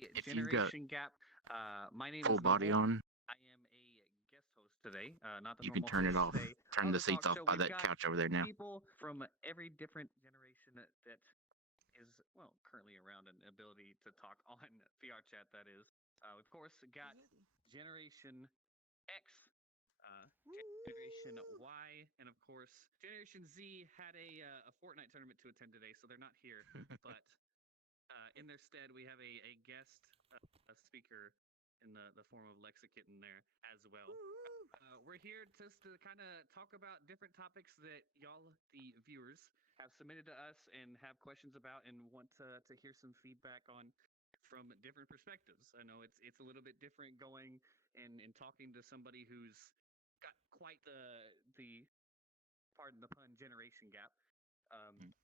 If you've got Generation Gap. My name full is body Noble. on, I am a guest host today, not the you can normal turn it host off. today Turn of the the seats talk off show. by We've that got couch over there now. people from every different generation that is, well, currently around an ability to talk on VR chat, that is. Of course, got Yay. Generation X, Generation Woo! Y, and of course, Generation Z had a Fortnite tournament to attend today, so they're not here. But in their stead, we have a guest speaker in the form of Lexikitten there as well. Woo! We're here just to kind of talk about different topics that y'all, the viewers, have submitted to us and have questions about and want to hear some feedback on from different perspectives. I know it's a little bit different going and talking to somebody who's got quite the pardon the pun generation gap. Um, Mm.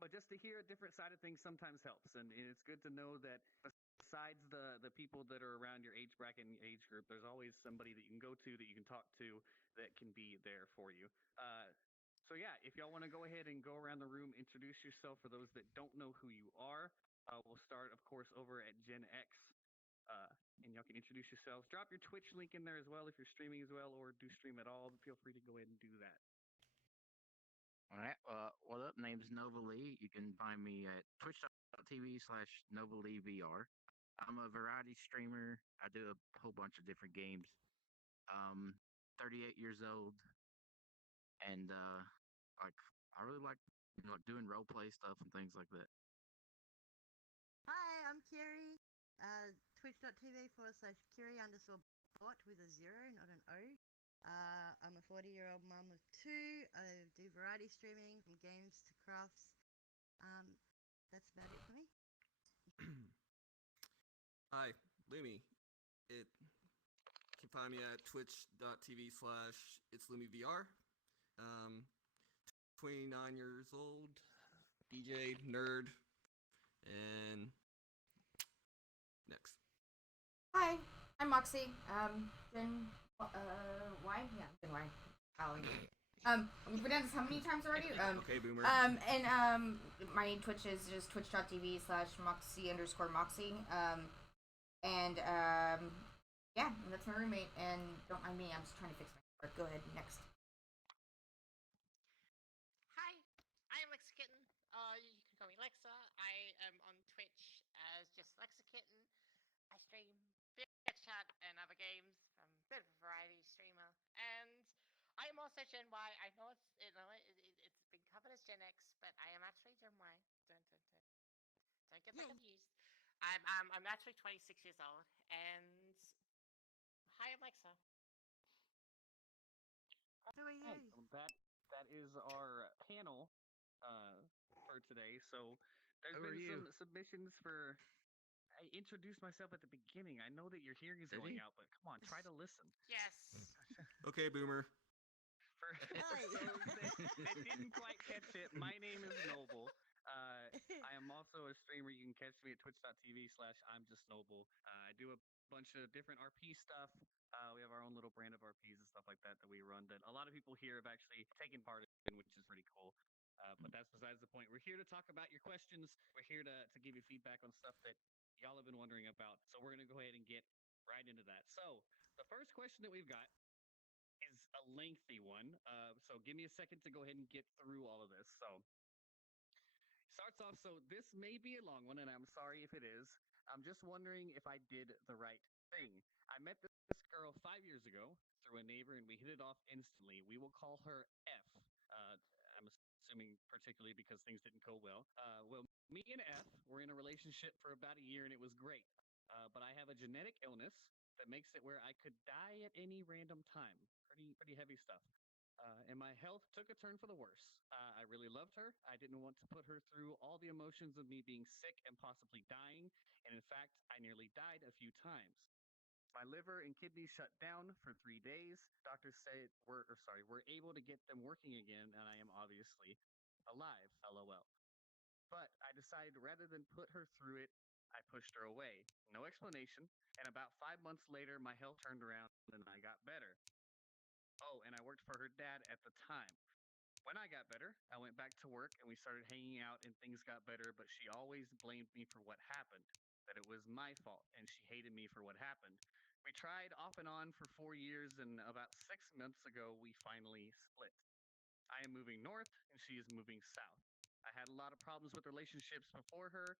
but just to hear a different side of things sometimes helps, and it's good to know that besides the people that are around your age bracket and age group, there's always somebody that you can go to, that you can talk to, that can be there for you. So yeah, if y'all want to go ahead and go around the room, introduce yourself for those that don't know who you are. We'll start, of course, over at Gen X. Uh, and y'all can introduce yourselves. Drop your Twitch link in there as well if you're streaming as well, or do stream at all. Feel free to go ahead and do that. All right. What up? Name's Nova Lee. You can find me at twitch.tv/Nova Lee VR. I'm a variety streamer. I do a whole bunch of different games. Um, 38 years old, and like I really like doing role play stuff and things like that. Hi, I'm Kiri. Twitch.tv/Kiri underscore bot with a zero, not an O. I'm a 40-year-old mum of two. I do variety streaming from games to crafts. Um, that's about it for me. Hi, Lumi. It you can find me at twitch.tv/it's Lumi VR. 29 years old, DJ, nerd, and next. Hi, I'm Moxie. Gen Y? Yeah, Gen Y. Golly. We've been at this how many times already? Okay, boomer. And my Twitch is just twitch.tv/Moxie underscore Moxie. And yeah, and that's my roommate. And don't mind me, I'm just trying to fix my car. Go ahead, next. Hi, I am Lexikitten. You can call me Lexa. I am on Twitch as just Lexikitten. I stream VR chat and other games. I'm a bit of a variety streamer, and I am also Gen Y. I know it's been covered as Gen X, but I am actually Gen Y. Don't get that Yay. confused. I'm actually 26 years old, and hi Alexa. So are Right. you? That is our panel for today. So there's Who are been you? some submissions for. I introduced myself at the beginning. I know that your hearing is Did going he? out, but come on, try to listen. Yes. Okay, boomer. For Hi. those that didn't quite catch it, my name is Noble. I am also a streamer. You can catch me at twitch.tv/I'm just Noble. I do a bunch of different RP stuff. We have our own little brand of RPs and stuff like that we run that a lot of people here have actually taken part in, which is pretty cool. But that's besides the point. We're here to talk about your questions. We're here to give you feedback on stuff that y'all have been wondering about. So we're going to go ahead and get right into that. So the first question that we've got is a lengthy one. So give me a second to go ahead and get through all of this. So starts off. So this may be a long one, and I'm sorry if it is. I'm just wondering if I did the right thing. I met this girl 5 years ago through a neighbor, and we hit it off instantly. We will call her F. I'm assuming particularly because things didn't go well. Well, me and F were in a relationship for about a year, and it was great. But I have a genetic illness that makes it where I could die at any random time. Pretty heavy stuff. And my health took a turn for the worse. I really loved her. I didn't want to put her through all the emotions of me being sick and possibly dying. And in fact, I nearly died a few times. My liver and kidneys shut down for 3 days. Doctors say we're able to get them working again, and I am obviously alive. LOL. But I decided rather than put her through it, I pushed her away. No explanation. And about 5 months later, my health turned around and I got better. Oh, and I worked for her dad at the time. When I got better, I went back to work and we started hanging out and things got better, but she always blamed me for what happened. that it was my fault and she hated me for what happened. We tried off and on for 4 years, and about 6 months ago, we finally split. I am moving north and she is moving south. I had a lot of problems with relationships before her,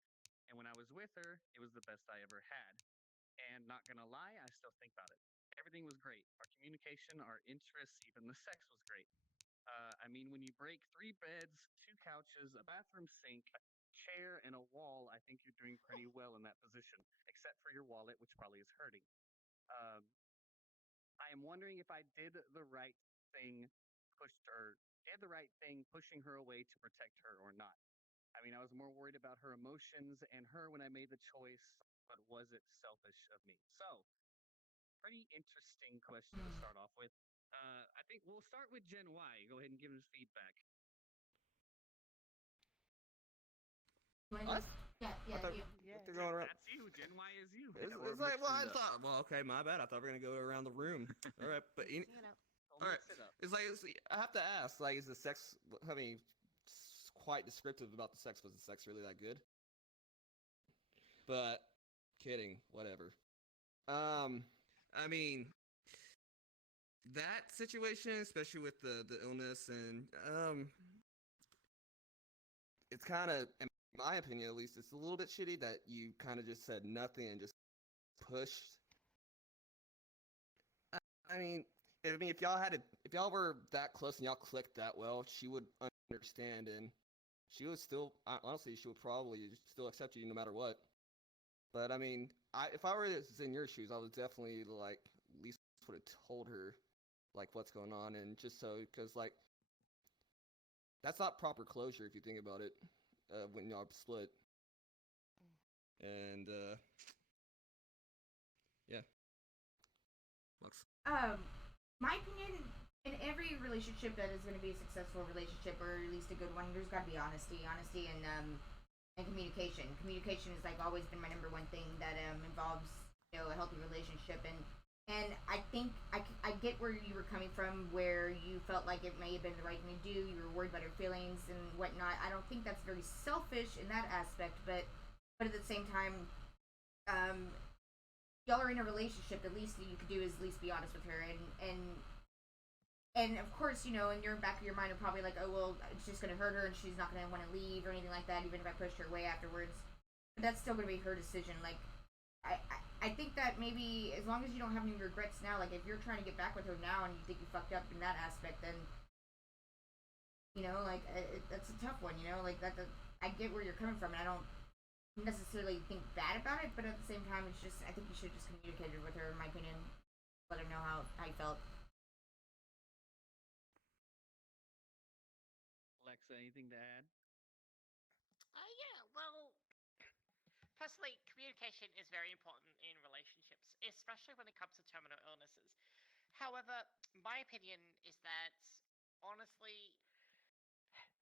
and when I was with her, it was the best I ever had. And not gonna lie, I still think about it. Everything was great. Our communication, our interests, even the sex was great. I mean, when you break 3 beds, 2 couches, a bathroom sink, a chair, and a wall, I think you're doing pretty well in that position, except for your wallet, which probably is hurting. Um, I am wondering if I did the right thing, pushed or did the right thing, pushing her away to protect her or not. I mean, I was more worried about her emotions and her when I made the choice, but was it selfish of me? So, pretty interesting question to start off with. I think we'll start with Gen Y. Go ahead and give us feedback. Us? Yeah, I thought, you. what they're going around. That's you. Gen Y is you. It's, we're it's like, well, I mixing it up. thought, well, okay, my bad. I thought we were gonna go around the room. All right, but You know, We'll all right, mix it up. it's like I have to ask, like, is the sex? I mean, quite descriptive about the sex. Was the sex really that good? But kidding, whatever. I mean, that situation, especially with the illness, and it's kind of, in my opinion at least, it's a little bit shitty that you kind of just said nothing and just pushed. I mean, if y'all were that close and y'all clicked that well, she would understand, and she would still, honestly, she would probably still accept you no matter what. But I mean, if I were in your shoes, I would definitely like at least would have told her like what's going on, and just so because like that's not proper closure if you think about it when y'all split. And yeah, Lux. My opinion, in every relationship that is going to be a successful relationship, or at least a good one, there's got to be honesty, and communication. Communication has like always been my number one thing that involves a healthy relationship, and I think I get where you were coming from, where you felt like it may have been the right thing to do. You were worried about her feelings and whatnot. I don't think that's very selfish in that aspect, but at the same time, y'all are in a relationship. The least that you could do is at least be honest with her, and of course, in your back of your mind, you're probably like, oh well, it's just gonna hurt her, and she's not gonna want to leave or anything like that, even if I pushed her away afterwards. But that's still gonna be her decision. Like, I think that maybe as long as you don't have any regrets now, like if you're trying to get back with her now and you think you fucked up in that aspect, then like that's a tough one. Like that. I get where you're coming from, and I don't necessarily think bad about it, but at the same time, it's just I think you should just communicate it with her, in my opinion, let her know how you felt. Alexa, anything to add? yeah, well, firstly, communication is very important in relationships, especially when it comes to terminal illnesses. However, my opinion is that, honestly,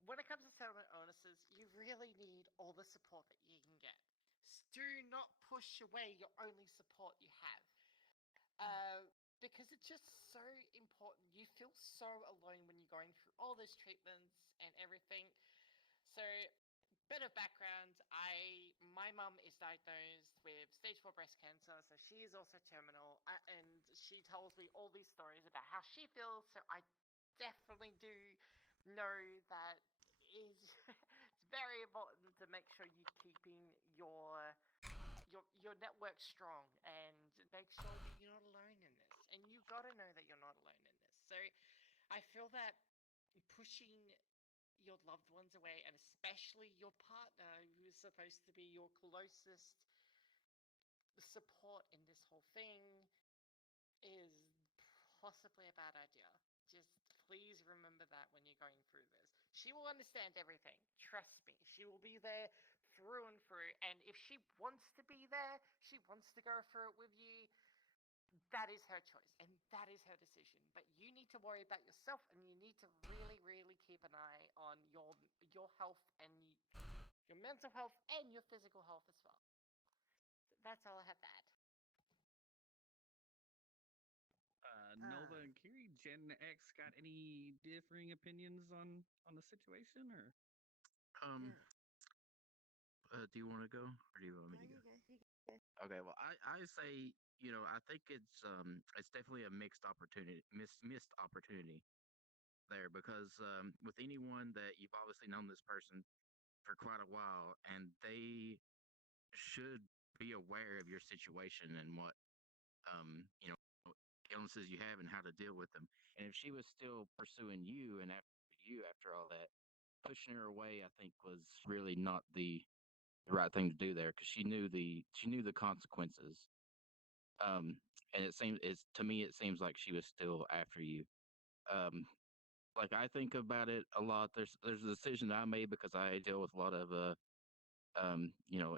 when it comes to terminal illnesses, you really need all the support that you can get. Do not push away your only support you have. Because it's just so important. You feel so alone when you're going through all those treatments and everything. So, bit of background: my mum is diagnosed with stage 4 breast cancer, so she is also terminal, and she tells me all these stories about how she feels. So I definitely do know that it's very important to make sure you're keeping your network strong and make sure that you're not alone in this. And you gotta know that you're not alone in this. So I feel that pushing your loved ones away, and especially your partner, who is supposed to be your closest support in this whole thing, is possibly a bad idea. Just please remember that when you're going through this. She will understand everything. Trust me. She will be there through and through. And if she wants to be there, she wants to go through it with you, that is her choice and that is her decision. But you need to worry about yourself, and you need to really, really keep an eye on your health and your mental health and your physical health as well. That's all I have to add. Nova and Kiri, Gen X, got any differing opinions on the situation, or? Um, do you want to go, or do you want me No, to you go? go. You go. Okay, well, I say, I think it's definitely a missed opportunity there, because with anyone that you've obviously known this person for quite a while, and they should be aware of your situation and what illnesses you have and how to deal with them. And if she was still pursuing you and after you after all that, pushing her away, I think was really not the right thing to do there, because she knew the consequences. Um, and it's to me it seems like she was still after you. Um, like I think about it a lot. There's a decision I made because I deal with a lot of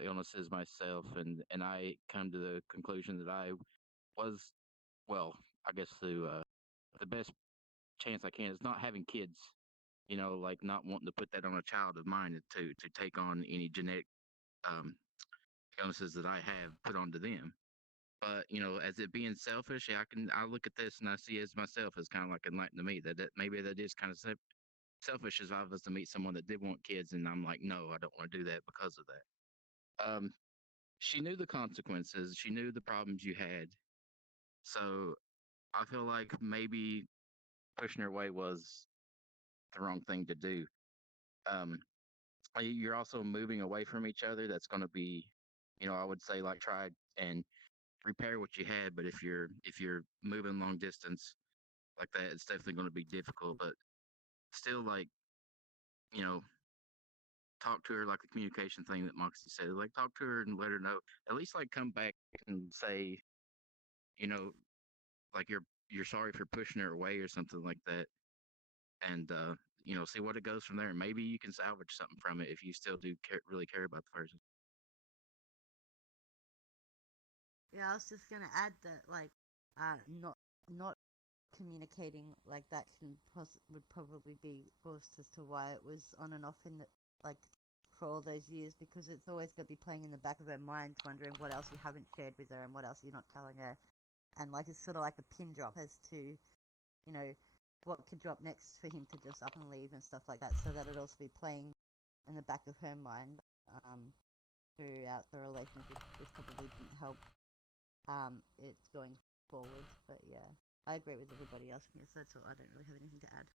illnesses myself, and I come to the conclusion that I was, well, I guess the best chance I can is not having kids. Like not wanting to put that on a child of mine to take on any genetic um, illnesses that I have put onto them. But as it being selfish, yeah, I look at this and I see as myself as kind of like enlightened to me that maybe that is kind of selfish as I was to meet someone that did want kids, and I'm like, no, I don't want to do that because of that. She knew the consequences. She knew the problems you had. So I feel like maybe pushing her away was the wrong thing to do. Um, you're also moving away from each other. That's going to be, I would say like try and repair what you had. But if you're moving long distance like that, it's definitely going to be difficult. But still, like you know, talk to her like the communication thing that Moxie said. Like talk to her and let her know. At least like come back and say, you know, like you're sorry for pushing her away or something like that, and see what it goes from there. Maybe you can salvage something from it if you still do really care about the person. Yeah, I was just gonna add that, like, not communicating like that would probably be forced as to why it was on and off in the, like, for all those years, because it's always gonna be playing in the back of her mind, wondering what else you haven't shared with her and what else you're not telling her, and like it's sort of like a pin drop as to, what could drop next for him to just up and leave and stuff like that, so that it'd also be playing in the back of her mind throughout the relationship, which probably didn't help it's going forward. But yeah, I agree with everybody else. Yes, that's all. I don't really have anything to add.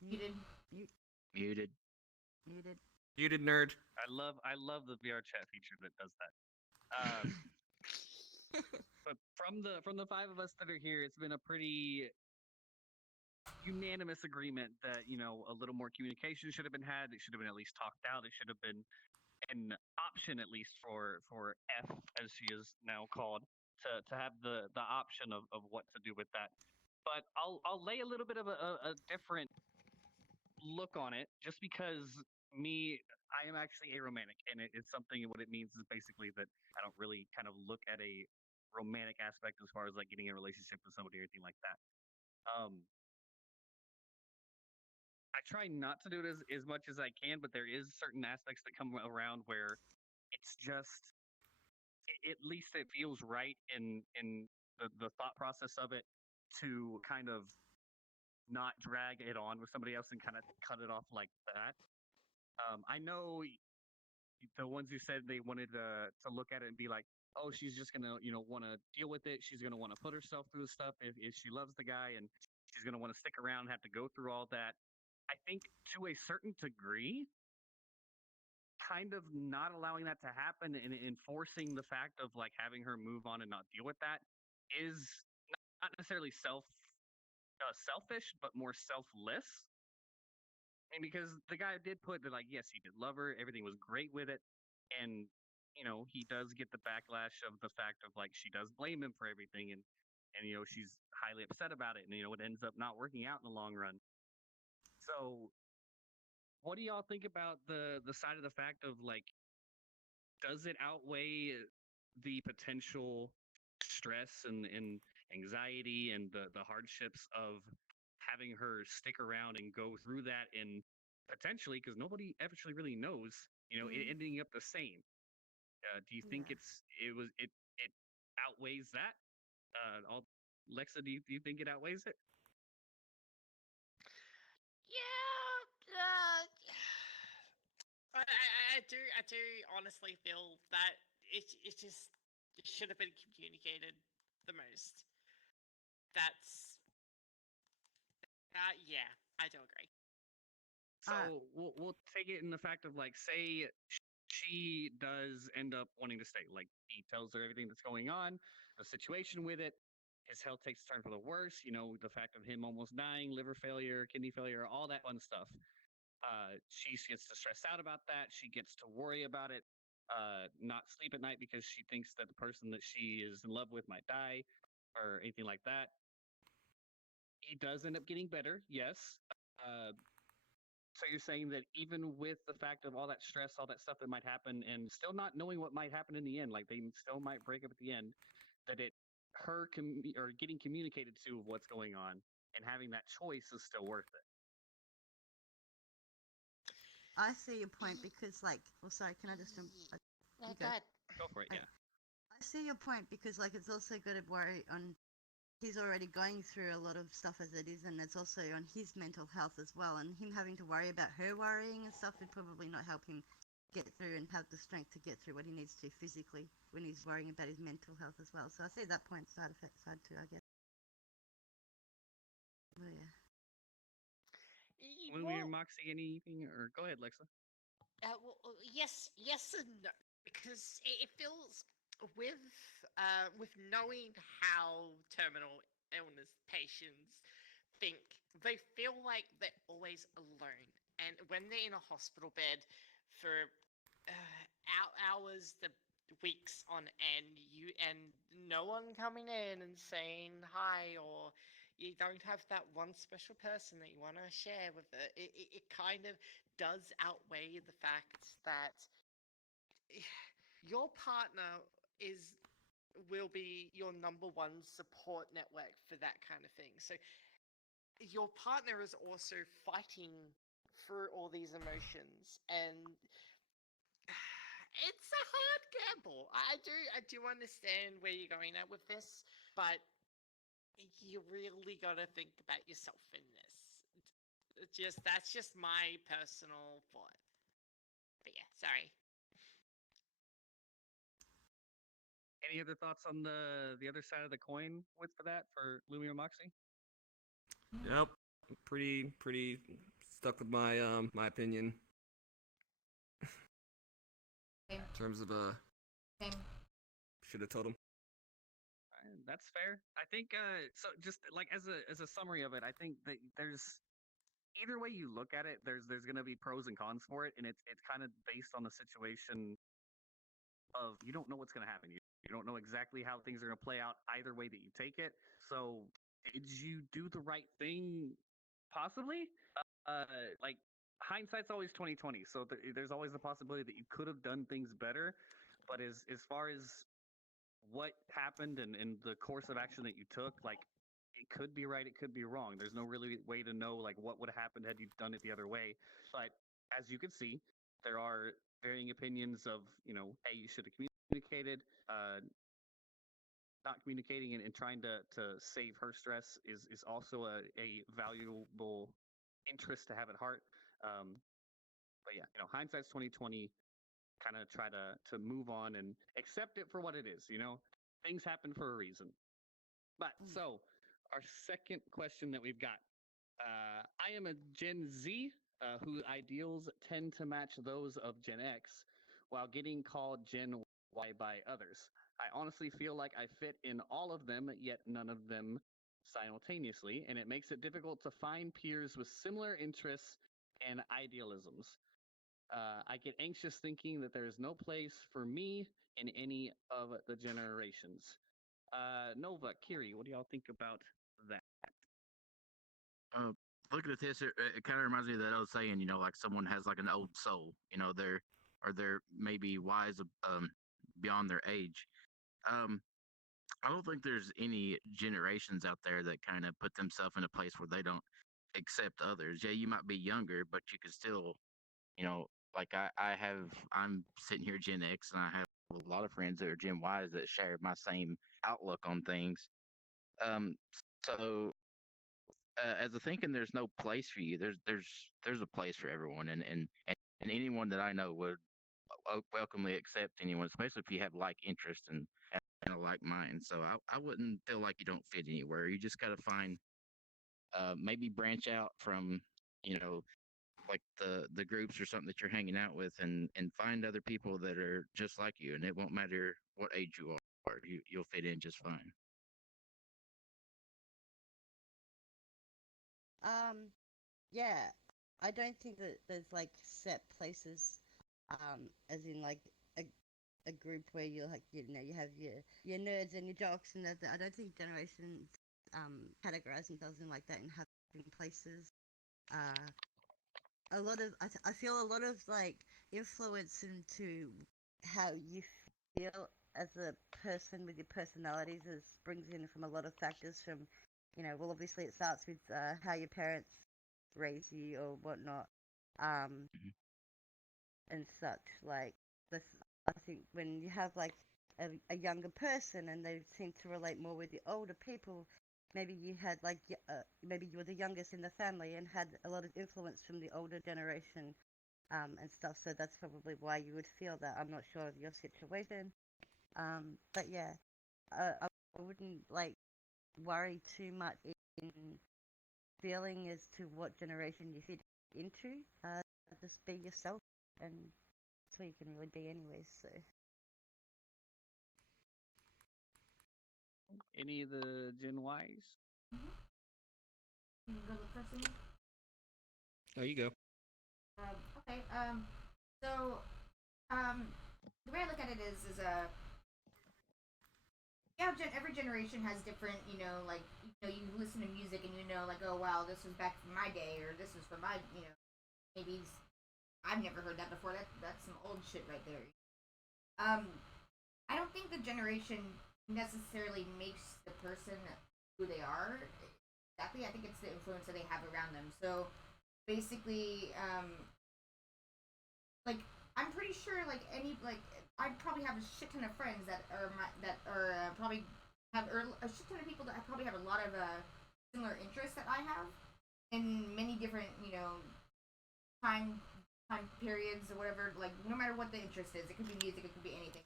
Muted. Mute. Muted. Muted. Muted nerd. I love the VR chat feature that does that. Um, but from the five of us that are here, it's been a pretty unanimous agreement that a little more communication should have been had. It should have been at least talked out. It should have been an option at least for F, as she is now called, to have the option of what to do with that. But I'll lay a little bit of a different look on it, just because I am actually aromantic, and it's something. What it means is basically that I don't really kind of look at a romantic aspect as far as like getting a relationship with somebody or anything like that. I try not to do it as much as I can, but there is certain aspects that come around where it's just at least it feels right in the thought process of it to kind of not drag it on with somebody else and kind of cut it off like that. I know the ones who said they wanted to look at it and be like, oh, she's just gonna want to deal with it. She's gonna want to put herself through the stuff if she loves the guy, and she's gonna want to stick around, and have to go through all that. I think to a certain degree, kind of not allowing that to happen and enforcing the fact of like having her move on and not deal with that is not necessarily selfish, but more selfless. And because the guy did put that, like, yes, he did love her, everything was great with it, and he does get the backlash of the fact of like she does blame him for everything, and she's highly upset about it, and it ends up not working out in the long run. So, what do y'all think about the side of the fact of like, does it outweigh the potential stress and anxiety and the hardships of having her stick around and go through that, and potentially, because nobody actually really knows, it ending up the same? Do you think Yeah. it outweighs that? All Lexa, do you think it outweighs it? I do honestly feel that it just should have been communicated the most. That's yeah, I do agree. So Alright. we'll take it in the fact of like, say she does end up wanting to stay. Like he tells her everything that's going on, the situation with it. His health takes a turn for the worse. You know, the fact of him almost dying, liver failure, kidney failure, all that fun stuff. She gets to stress out about that. She gets to worry about it, not sleep at night because she thinks that the person that she is in love with might die or anything like that. He does end up getting better, yes. So you're saying that even with the fact of all that stress, all that stuff that might happen, and still not knowing what might happen in the end, like they still might break up at the end, that or getting communicated to of what's going on and having that choice is still worth it. I see your point because, like, well, sorry, can I just? No, You go go. ahead. Go for it, yeah. I see your point because, like, it's also got to worry on. He's already going through a lot of stuff as it is, and it's also on his mental health as well. And him having to worry about her worrying and stuff would probably not help him get through and have the strength to get through what he needs to physically when he's worrying about his mental health as well. So I see that point side effect side too, I guess. Oh yeah. Louie or Well, Moxie, anything? Or go ahead, Lexa. yes and no, because it feels with knowing how terminal illness patients think, they feel like they're always alone, and when they're in a hospital bed for hours, the weeks on end, and no one coming in and saying hi, or you don't have that one special person that you want to share with it kind of does outweigh the fact that your partner will be your number one support network for that kind of thing. So your partner is also fighting through all these emotions, and it's a hard gamble. I do understand where you're going at with this, but you really got to think about yourself in this. That's just my personal thought. But yeah, sorry. Any other thoughts on the other side of the coin with for that for Louie or Moxie? Yep. Pretty stuck with my opinion. Same. In terms of Same. should have told him. That's fair. I think so. Just like as a summary of it, I think that there's either way you look at it, there's going to be pros and cons for it, and it's kind of based on the situation of you don't know what's going to happen. You don't know exactly how things are going to play out either way that you take it. So did you do the right thing? Possibly. Like hindsight's always 2020, so there's always the possibility that you could have done things better. But as far as what happened and the course of action that you took, like it could be right, it could be wrong. There's no really way to know like what would have happened had you done it the other way. But as you can see, there are varying opinions of, hey, you should have communicated. Not communicating and trying to save her stress is also a valuable interest to have at heart. But yeah, hindsight's 2020. Kind of try to move on and accept it for what it is. Things happen for a reason. But so our second question that we've got, I am a Gen Z whose ideals tend to match those of Gen X, while getting called Gen Y by others. I honestly feel like I fit in all of them, yet none of them simultaneously, and it makes it difficult to find peers with similar interests and idealisms. I get anxious thinking that there is no place for me in any of the generations. Nova, Kiri, what do y'all think about that? Uh, Looking at this, it kind of reminds me of that old saying, like someone has like an old soul, they're maybe wise beyond their age. Um, I don't think there's any generations out there that kind of put themselves in a place where they don't accept others. Yeah, you might be younger, but you can still, like I'm sitting here Gen X, and I have a lot of friends that are Gen Ys that share my same outlook on things. Um, so as a thinking, there's no place for you. There's a place for everyone, and and anyone that I know would welcomely accept anyone, especially if you have like interest and a like mind. So I wouldn't feel like you don't fit anywhere. You just got to find maybe branch out from you know like the groups or something that you're hanging out with, and find other people that are just like you, and it won't matter what age you are. You'll fit in just fine. Yeah, I don't think that there's like set places, as in like a group where you're like, you have your nerds and your jocks, and that. I don't think generations categorize themselves in like that and having places. Uh, a lot of I feel a lot of like influence into how you feel as a person with your personalities is brings in from a lot of factors from, well, obviously it starts with how your parents raise you or whatnot, um, Mhm. and such. Like this, I think when you have like a younger person and they seem to relate more with the older people, maybe you had like maybe you were the youngest in the family and had a lot of influence from the older generation, and stuff. So that's probably why you would feel that. I'm not sure of your situation, but yeah, I wouldn't like worry too much in feeling as to what generation you fit into. Just be yourself, and that's where you can really be, anyways. So Any of the Gen Ys? You can go look first, Amy? Oh, you go. Okay. So, the way I look at it is yeah, every generation has different, like, you listen to music and like, oh wow, this was back from my day, or this was from my, maybe I've never heard that before. That's some old shit right there. Um, I don't think the generation necessarily makes the person who they are. Exactly, I think it's the influence that they have around them. So basically, like I'm pretty sure like I probably have a shit ton of friends that are probably have a shit ton of people that probably have a lot of similar interests that I have in many different time time periods or whatever. Like no matter what the interest is, it could be music, it could be anything.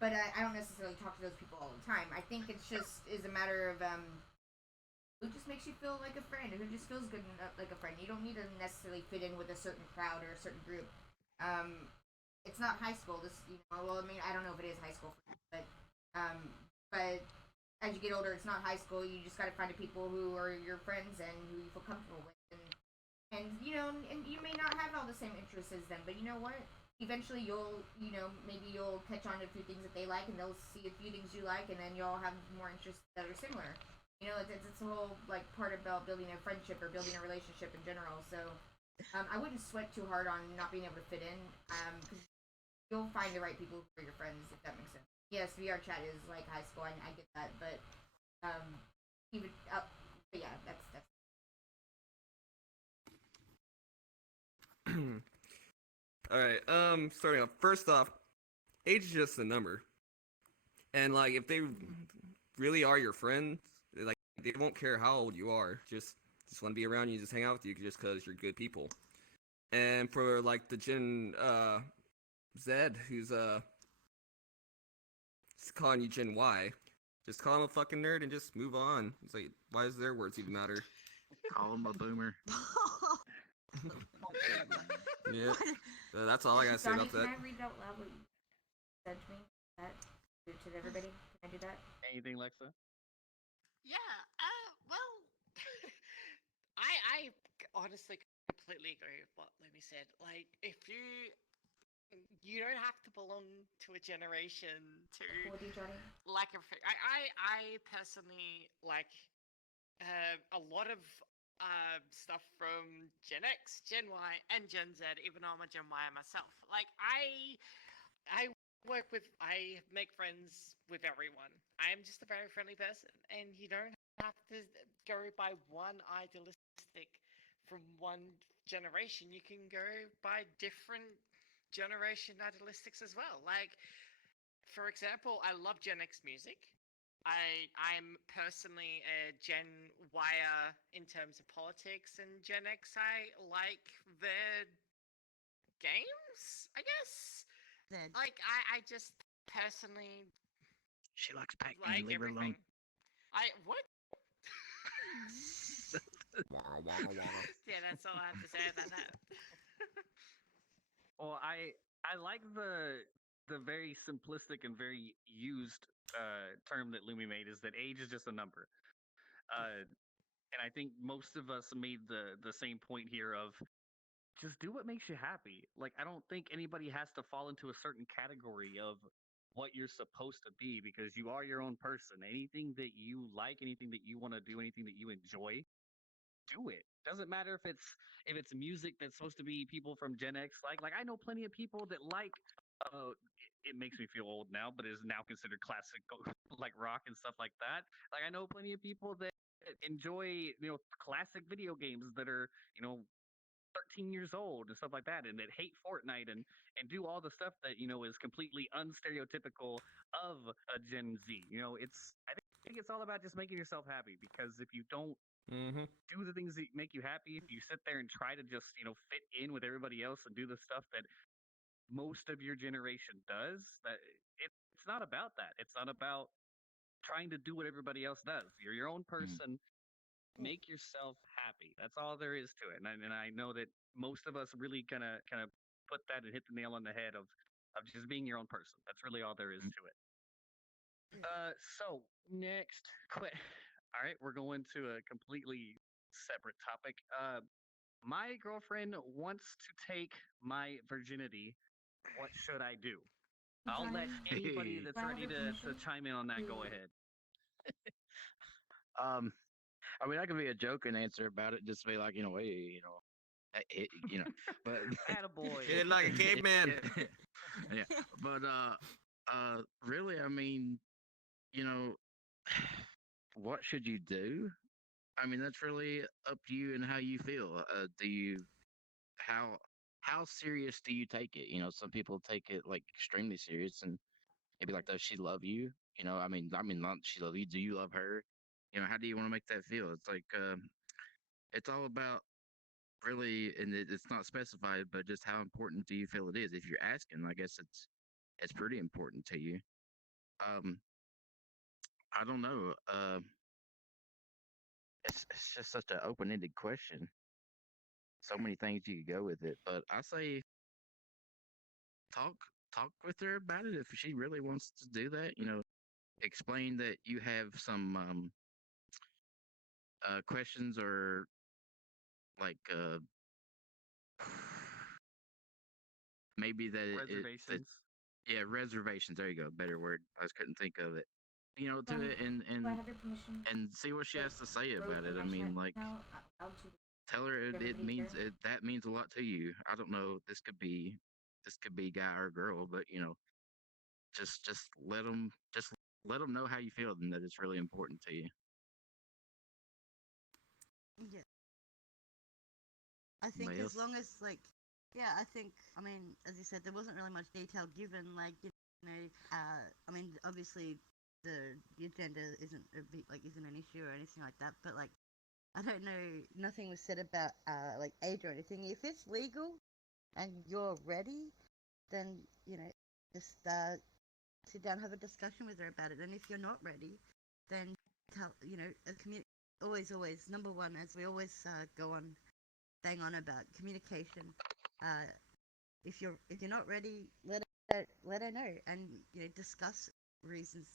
But I don't necessarily talk to those people all the time. I think it's just is a matter of who just makes you feel like a friend, who just feels good like a friend. You don't need to necessarily fit in with a certain crowd or a certain group. Um, it's not high school. Well, I mean, I don't know if it is high school, um, but as you get older, it's not high school. You just got to find the people who are your friends and who you feel comfortable with, and and you may not have all the same interests as them, but you know what? Eventually, maybe you'll catch on to a few things that they like, and they'll see a few things you like, and then you'll have more interests that are similar. It's a whole like part about building a friendship or building a relationship in general. So, I wouldn't sweat too hard on not being able to fit in, because you'll find the right people for your friends if that makes sense. Yes, VR chat is like high school. I get that, but um, even but yeah, that's. All right. Starting off. First off, age is just a number, and like if they really are your friends, like they won't care how old you are. Just want to be around you, just hang out with you, just because you're good people. And for like the Gen Zed, who's calling you Gen Y, just call him a fucking nerd and just move on. It's like, why does their words even matter? Call him a boomer. Yeah, that's all I gotta say Johnny, about that. can I read out loud what you said to me? That to everybody? Can I do that? Anything, Lexa? Yeah. Well, I honestly completely agree with what Lumi said. Like, if you don't have to belong to a generation to Cool with you, Johnny? like I personally like a lot of stuff from Gen X, Gen Y, and Gen Z. Even though I'm a Gen Y myself, like I I make friends with everyone. I am just a very friendly person, and you don't have to go by one idealistic from one generation. You can go by different generation idealistics as well. Like, for example, I love Gen X music. I'm personally a Gen Yer in terms of politics, and Gen X I like their games, I guess. Then Like I just personally She likes Pac-Man. like Leave her alone. everything. I what? Yeah, that's all I have to say about that. Well, I like the very simplistic and very used term that Lumi made is that age is just a number. And I think most of us made the same point here of just do what makes you happy. Like I don't think anybody has to fall into a certain category of what you're supposed to be because you are your own person. Anything that you like, anything that you want to do, anything that you enjoy, do it. Doesn't matter if it's music that's supposed to be people from Gen X like I know plenty of people that like it makes me feel old now, but is now considered classic like rock and stuff like that. Like I know plenty of people that enjoy, classic video games that are, 13 years old and stuff like that and that hate Fortnite and do all the stuff that, is completely unstereotypical of a Gen Z. I think it's all about just making yourself happy because if you don't Mm-hmm. do the things that make you happy, if you sit there and try to just, fit in with everybody else and do the stuff that most of your generation does, that it's not about that. It's not about trying to do what everybody else does. You're your own person. Make yourself happy. That's all there is to it. And I know that most of us really kind of put that and hit the nail on the head of just being your own person. That's really all there is to it. So next, all right, we're going to a completely separate topic. My girlfriend wants to take my virginity. What should I do? I'll let anybody that's ready to chime in on that go ahead. I mean, I could be a joking answer about it, just be like, hey, but Attaboy. Hit it like a caveman. yeah, but really, I mean, you know, what should you do? I mean, that's really up to you and how you feel. How serious do you take it? Some people take it like extremely serious, and maybe like, does she love you? I mean, not she love you. Do you love her? How do you want to make that feel? It's like, it's all about really, and it's not specified, but just how important do you feel it is? If you're asking, I guess it's pretty important to you. Um, I don't know. It's just such an open-ended question. So many things you could go with it, but I say talk talk with her about it if she really wants to do that. Explain that you have some questions or like maybe Reservations. yeah, reservations. There you go, better word. I just couldn't think of it. To it and Do I have your permission? and see what she has to say about it. I mean, like, tell her it means that means a lot to you. I don't know. This could be guy or girl, but just let them know how you feel and that it's really important to you. yeah, I think Anybody as else? long as yeah, I think I mean as you said, there wasn't really much detail given. I mean obviously your gender isn't an issue or anything like that, but I don't know, nothing was said about age or anything. If it's legal and you're ready, then just sit down, have a discussion with her about it. And if you're not ready, then tell a always number one, as we always go on bang on about communication. Uh, if you're not ready, let her know, and discuss reasons,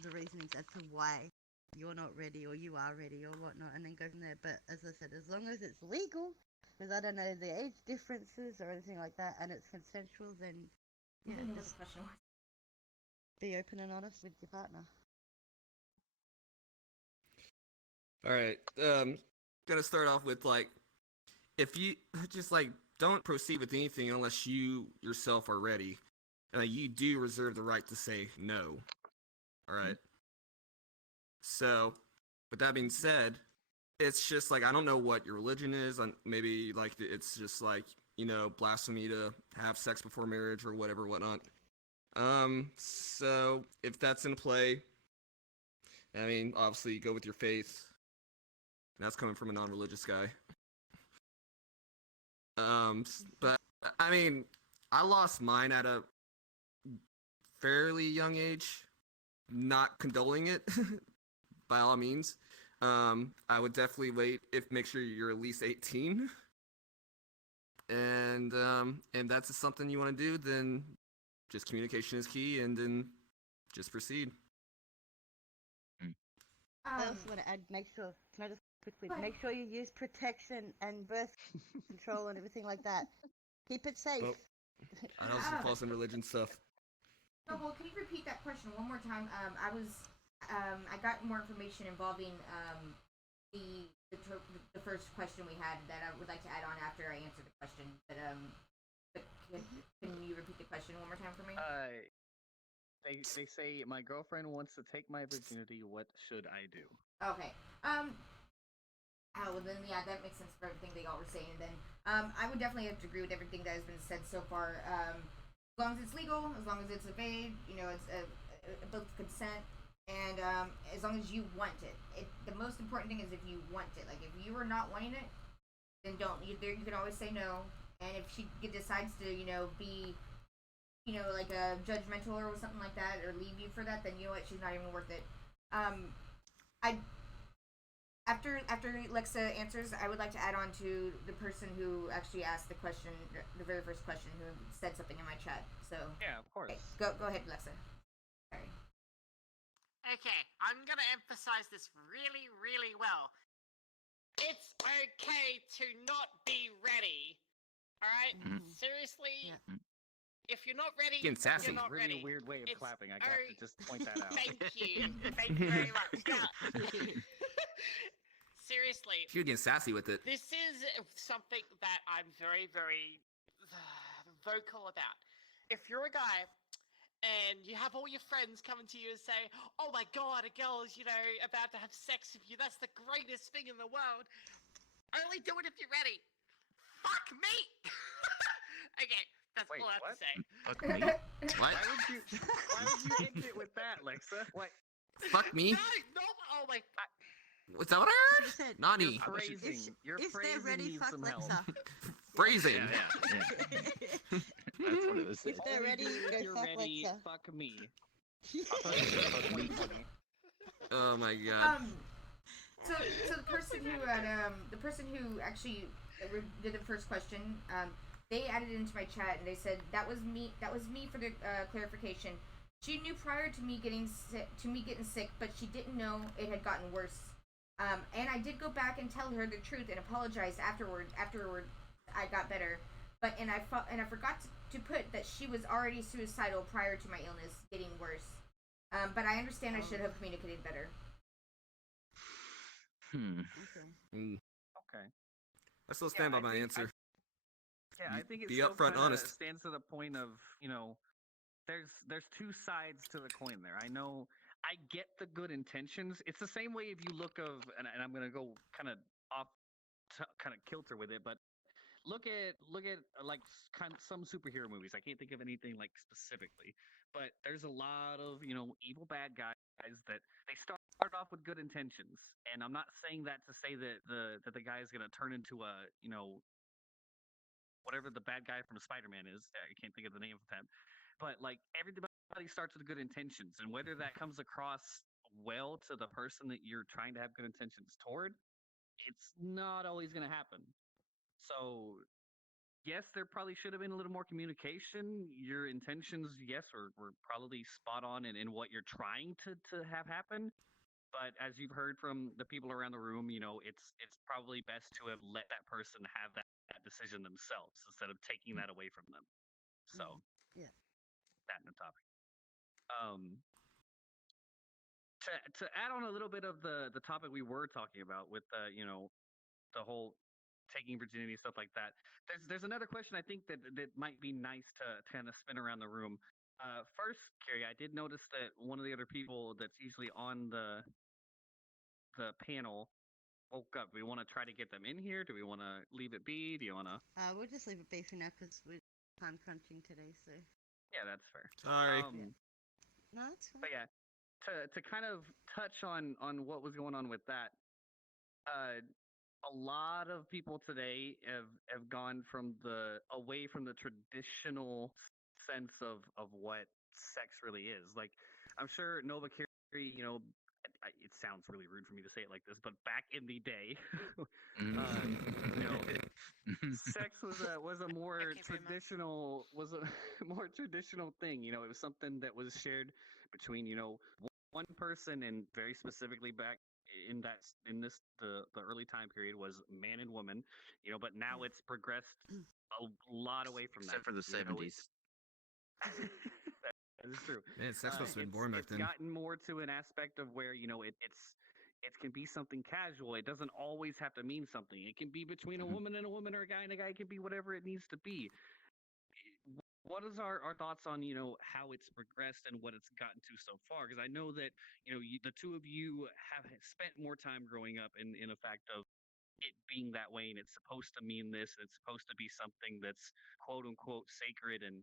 the reasonings as to why you're not ready or you are ready or whatnot, and then go from there. But as I said, as long as it's legal, because I don't know the age differences or anything like that, and it's consensual, then yeah, just be open and honest with your partner. All right. Gonna start off with if you just don't proceed with anything unless you yourself are ready. You do reserve the right to say no. All right. So, with that being said, it's just I don't know what your religion is. Maybe it's just blasphemy to have sex before marriage or whatnot. So if that's in play, I mean, obviously you go with your faith. That's coming from a non-religious guy. But I mean, I lost mine at a fairly young age. Not condoling it, by all means. I would definitely wait if make sure you're at least 18. And that's something you want to do, then just communication is key, and then just proceed. I also want to add, can I just quickly, make sure you use protection and birth control and everything like that. Keep it safe. Well, I know some false in religion stuff. No, well, can you repeat that question one more time? I got more information involving the first question we had that I would like to add on after I answer the question. But can you repeat the question one more time for me? They say my girlfriend wants to take my virginity. What should I do? Okay. Oh, well then, yeah, that makes sense for everything they all were saying. And then, I would definitely have to agree with everything that has been said so far. As long as it's legal, as long as it's obeyed, it's both consent, and as long as you want it. The most important thing is if you want it. Like, if you are not wanting it, then don't. You can always say no. And if she decides to, be, like a judgmental or something like that, or leave you for that, then you know what, she's not even worth it. After Lexa answers, I would like to add on to the person who actually asked the question, the very first question, who said something in my chat. So yeah, of course. Okay, go ahead, Lexa. Sorry. Okay, I'm gonna emphasize this really, really well. It's okay to not be ready. All right, seriously. Yeah. If you're not ready, Getting sassy. you're not really ready. weird way of It's clapping. I have to just point that out. Thank you. Thank you very much. Yeah. Seriously. You're getting sassy with it. This is something that I'm very, very vocal about. If you're a guy and you have all your friends coming to you and say, "Oh my God, a girl is, about to have sex with you. That's the greatest thing in the world." Only do it if you're ready. Fuck me. Okay, that's Wait, all I have what? to say. Fuck me. What? Why would you end it with that, Lexa? What? Fuck me? No, oh my. What's that what I She heard? said, Nani. Phrasing. Your if they're phrasing ready, needs fuck some help. Lexa. Phrasing. Yeah. That's what it was. If they're Only ready, do it if go you're fuck ready. Lexa. Fuck me. Fuck me. 2020. Oh my god. So the person who actually did the first question, they added it into my chat and they said that was me for the clarification. She knew prior to me getting sick, but she didn't know it had gotten worse. And I did go back and tell her the truth and apologize afterward. Afterward, I got better. But I forgot to put that she was already suicidal prior to my illness getting worse. But I understand I should have communicated better. Okay. Okay. I still stand by my answer. I think it Be still upfront, kinda honest. stands to the point of, there's two sides to the coin there. I know I get the good intentions. It's the same way if you look and I'm gonna go kind of off, kind of kilter with it, but look at like kind of some superhero movies. I can't think of anything like specifically, but there's a lot of evil bad guys that they start off with good intentions, and I'm not saying that to say that the guy is gonna turn into a whatever the bad guy from Spider-Man is. I can't think of the name of him, but like everybody starts with good intentions, and whether that comes across well to the person that you're trying to have good intentions toward, it's not always going to happen. So yes, there probably should have been a little more communication. Your intentions, yes, were probably spot on in what you're trying to have happen. But as you've heard from the people around the room, it's probably best to have let that person have that decision themselves instead of taking that away from them. So, Yeah. that in the topic. To add on a little bit of the topic we were talking about with the whole taking virginity, stuff like that. There's another question I think that might be nice to kind of spin around the room. First, Carrie, I did notice that one of the other people that's usually on the panel woke up. Do we want to try to get them in here? Do we want to leave it be? Do you want to? We'll just leave it be for now because we're time crunching today. So. Yeah, that's fair. Sorry. No, it's fine. But yeah, to kind of touch on what was going on with that. a lot of people today have gone from the away from the traditional sense of what sex really is. Like, I'm sure Nova Carey, it sounds really rude for me to say it like this, but back in the day, you know, sex was a more Okay, Boomer. traditional more traditional thing. It was something that was shared between one person, and very specifically back in this the early time period was man and woman. But now it's progressed a lot away from that. Except for the you know 70s. that is true. Man, sex must have been boring back It's then. gotten more to an aspect of where it can be something casual. It doesn't always have to mean something. It can be between a woman and a woman, or a guy and a guy. It can be whatever it needs to be. What is our thoughts on how it's progressed and what it's gotten to so far? Because I know that the two of you have spent more time growing up in a fact of it being that way, and it's supposed to mean this, and it's supposed to be something that's quote unquote sacred and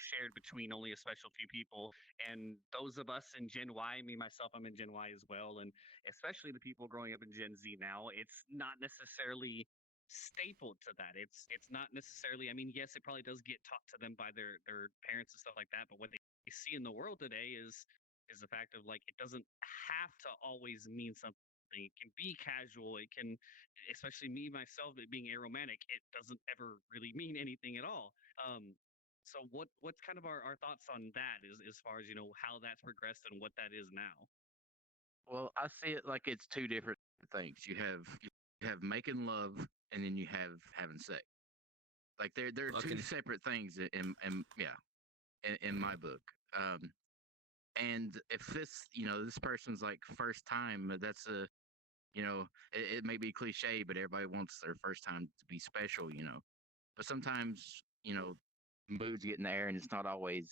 shared between only a special few people. And those of us in Gen Y, me myself, I'm in Gen Y as well, and especially the people growing up in Gen Z now, it's not necessarily stapled to that. It's not necessarily. I mean, yes, it probably does get taught to them by their parents and stuff like that, but what they see in the world today is the fact of, like, it doesn't have to always mean something. It can be casual. It can, especially me myself, it being aromantic, it doesn't ever really mean anything at all. So what's kind of our thoughts on that, as far as how that's progressed and what that is now? Well, I see it like it's two different things. You have making love, and then you have having sex. Like they're two Fucking. separate things in yeah, in my book. And if this person's like first time, that's it may be cliche, but everybody wants their first time to be special. But sometimes moods get in the air, and it's not always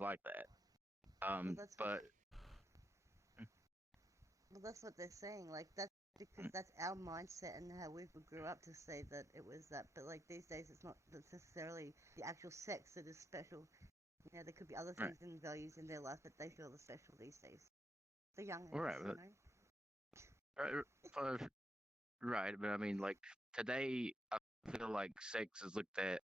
like that. Well, that's what But well, that's what they're saying. Like that's because that's our mindset and how we grew up to say that it was that. But like these days, it's not necessarily the actual sex that is special. There could be other right, things and values in their life that they feel are special these days. The young right, age, right, right. But I mean, like today, I feel like sex is looked at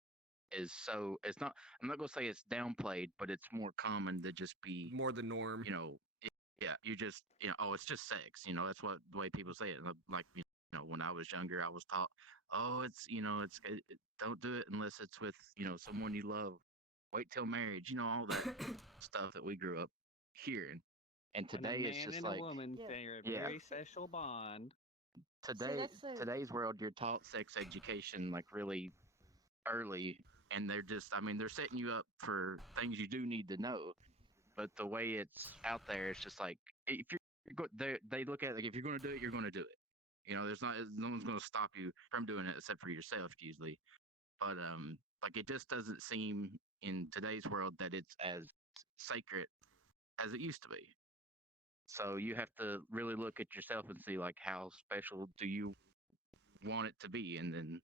as so. It's not. I'm not gonna say it's downplayed, but it's more common to just be, More the norm. you know, yeah. You just, oh, it's just sex. That's what the way people say it. Like, when I was younger, I was taught, oh, don't do it unless it's with, someone you love. Wait till marriage. All that stuff that we grew up hearing. And And a today it's man just and a like, woman Yeah. share a yeah, very special bond. See, today that's so. today's world, you're taught sex education like really early, and they're setting you up for things you do need to know. But the way it's out there, it's just like, if they look at it like, if you're going to do it, you're going to do it. There's not no one's going to stop you from doing it except for yourself usually. But like, it just doesn't seem in today's world that it's as sacred as it used to be. So you have to really look at yourself and see, like, how special do you want it to be, and then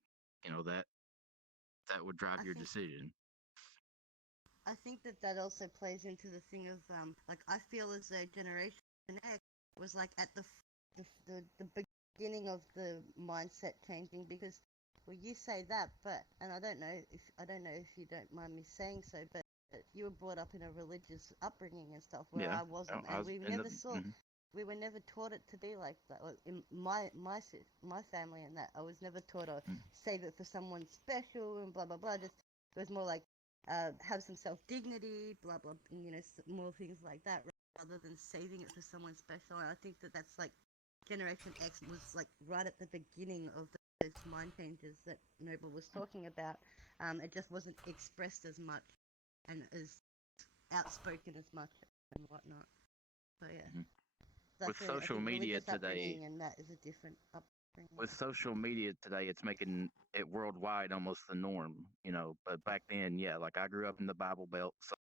that would drive I your think decision. I think that also plays into the thing of like I feel as though Generation X was like at the beginning of the mindset changing because well you say that but and I don't know if you don't mind me saying so but you were brought up in a religious upbringing and stuff where Yeah, I wasn't I and was in the. we were never taught it to be like that. Well, in my family and that I was never taught to save it for someone special and blah blah blah. Just it was more like have some self dignity, blah blah, more things like that, rather than saving it for someone special. And I think that's like Generation X was like right at the beginning of those mind changes that Noble was talking about. It just wasn't expressed as much and as outspoken as much and whatnot. So yeah, Mhm. With that's I social think media religious today, upbringing and that is a different upbringing. with social media today, it's making it worldwide almost the norm. But back then, yeah, like I grew up in the Bible Belt,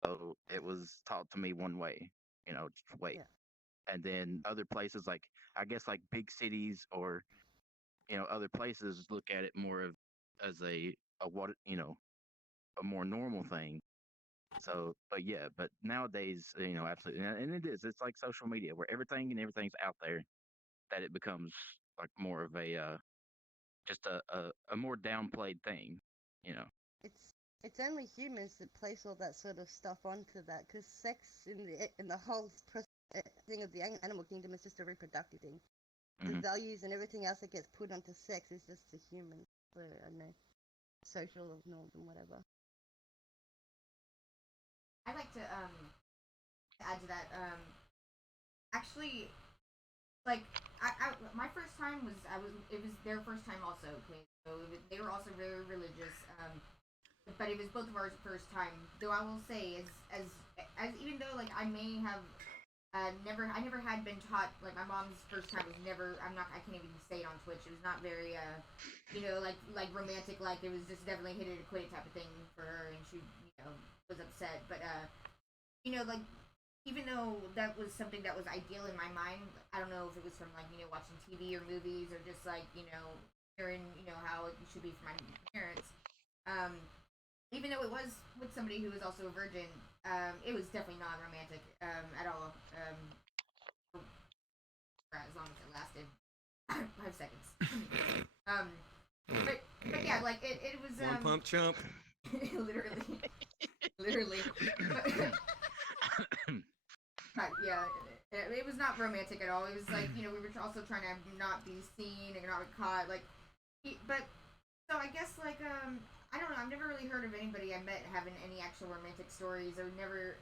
so it was taught to me one way, just way. Yeah, And then other places, like, I guess, like big cities, or other places, look at it more of as a more normal thing. So, but yeah, but nowadays, absolutely, and it is. It's like social media where everything's out there. that it becomes like more of a just a more downplayed thing, you know. It's only humans that place all that sort of stuff onto that, because sex in the whole thing of the animal kingdom is just a reproductive thing. The values and everything else that gets put onto sex is just the human, I don't know, social norms and whatever. I'd like to add to that. Actually, like my first time was it was their first time also. Okay, so they were also very religious. But it was both of our first time. Though I will say, as even though like I may have I never had been taught, like my mom's first time was never, I can't even say it on Twitch. It was not very like romantic, like it was just definitely hit it or quit it type of thing for her, and she was upset. But like even though that was something that was ideal in my mind, I don't know if it was from like watching TV or movies or just like hearing how it should be for my parents. Even though it was with somebody who was also a virgin, it was definitely not romantic at all. For as long as it lasted, 5 seconds. But yeah, like it was One pump chump. literally. But yeah, it was not romantic at all. It was like we were also trying to not be seen and not be caught. Like, but so I guess like I don't know. I've never really heard of anybody I met having any actual romantic stories, or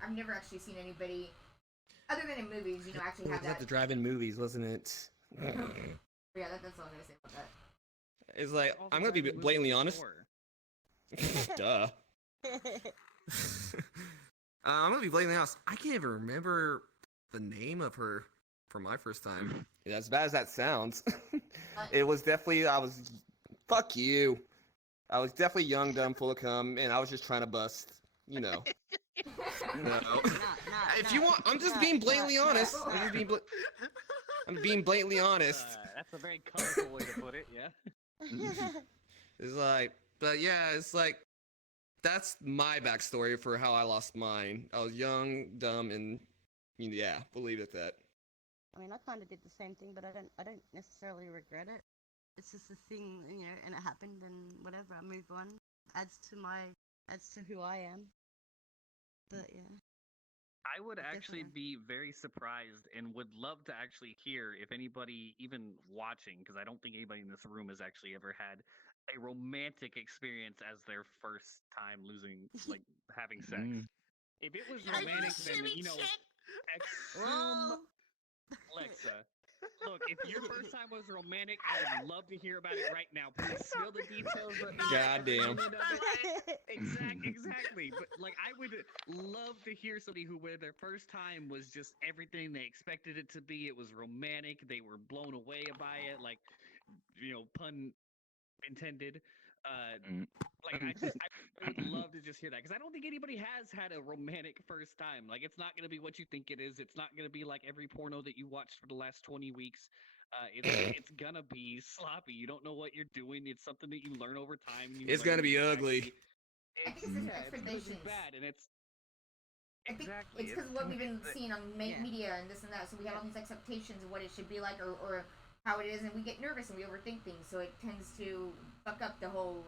I've never actually seen anybody other than in movies. Actually have that. The drive-in movies, wasn't it? Yeah, that's all I'm gonna say about that. It's like I'm gonna be blatantly honest. Duh. I'm gonna be blatantly honest. I can't even remember the name of her from my first time. As bad as that sounds, it was definitely fuck you. I was definitely young, dumb, full of cum, and I was just trying to bust. No. If you want, I'm just being blatantly honest. I'm being blatantly honest. That's a very colorful way to put it. Yeah. It's like, but yeah, it's like that's my backstory for how I lost mine. I was young, dumb, and yeah, believe it that. I mean, I kind of did the same thing, but I don't necessarily regret it. It's just a thing, and it happened, and whatever. I move on. Adds to who I am. But yeah. I would actually be very surprised and would love to actually hear if anybody even watching, because I don't think anybody in this room has actually ever had a romantic experience as their first time having sex. If it was romantic, then assume Alexa. Look, if your first time was romantic, I would love to hear about it right now. Please spill the details. Goddamn. Exactly. But I would love to hear somebody who, where their first time was just everything they expected it to be. It was romantic. They were blown away by it. Pun intended. I would love to just hear that, because I don't think anybody has had a romantic first time. It's not going to be what you think it is. It's not going to be like every porno that you watched for the last 20 weeks. It's going to be sloppy. You don't know what you're doing. It's something that you learn over time. It's going to be ugly. I think it's expectations. Bad, and it's exactly. It's because what we've been seeing on media and this and that. So we have all these expectations of what it should be like, or how it is, and we get nervous and we overthink things. So it tends to fuck up the whole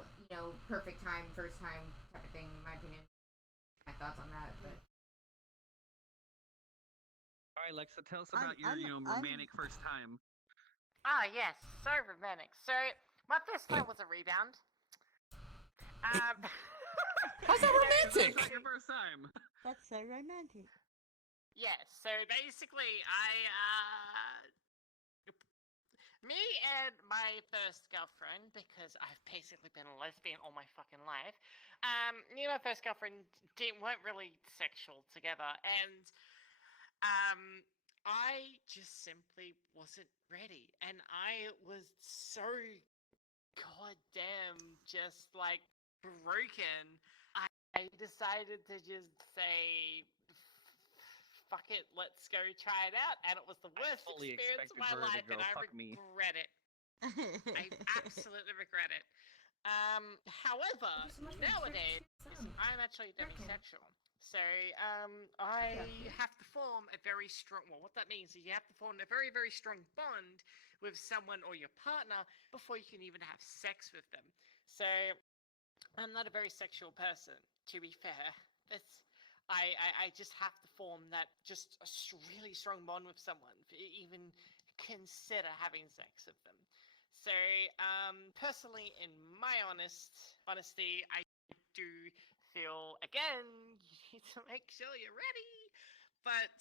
perfect time, first time type of thing, in my opinion. My thoughts on that. But all right, Lexa, tell us about your romantic first time. Yes, so romantic. So my first time was a rebound. How's that romantic? That's not your first time. That's so romantic. Yes, so basically me and my first girlfriend, because I've basically been a lesbian all my fucking life, me and my first girlfriend weren't really sexual together, and I just simply wasn't ready, and I was so goddamn just broken. I decided to just say, fuck it, let's go try it out. And it was the worst experience of my life, and I regret it. I absolutely regret it. However, nowadays, I'm actually demisexual. So, I have to form a very strong, well, what that means is you have to form a very, very strong bond with someone or your partner before you can even have sex with them. So I'm not a very sexual person, to be fair. It's I just have to form that just a really strong bond with someone to even consider having sex with them. So, personally, in my honesty, I do feel again you need to make sure you're ready, but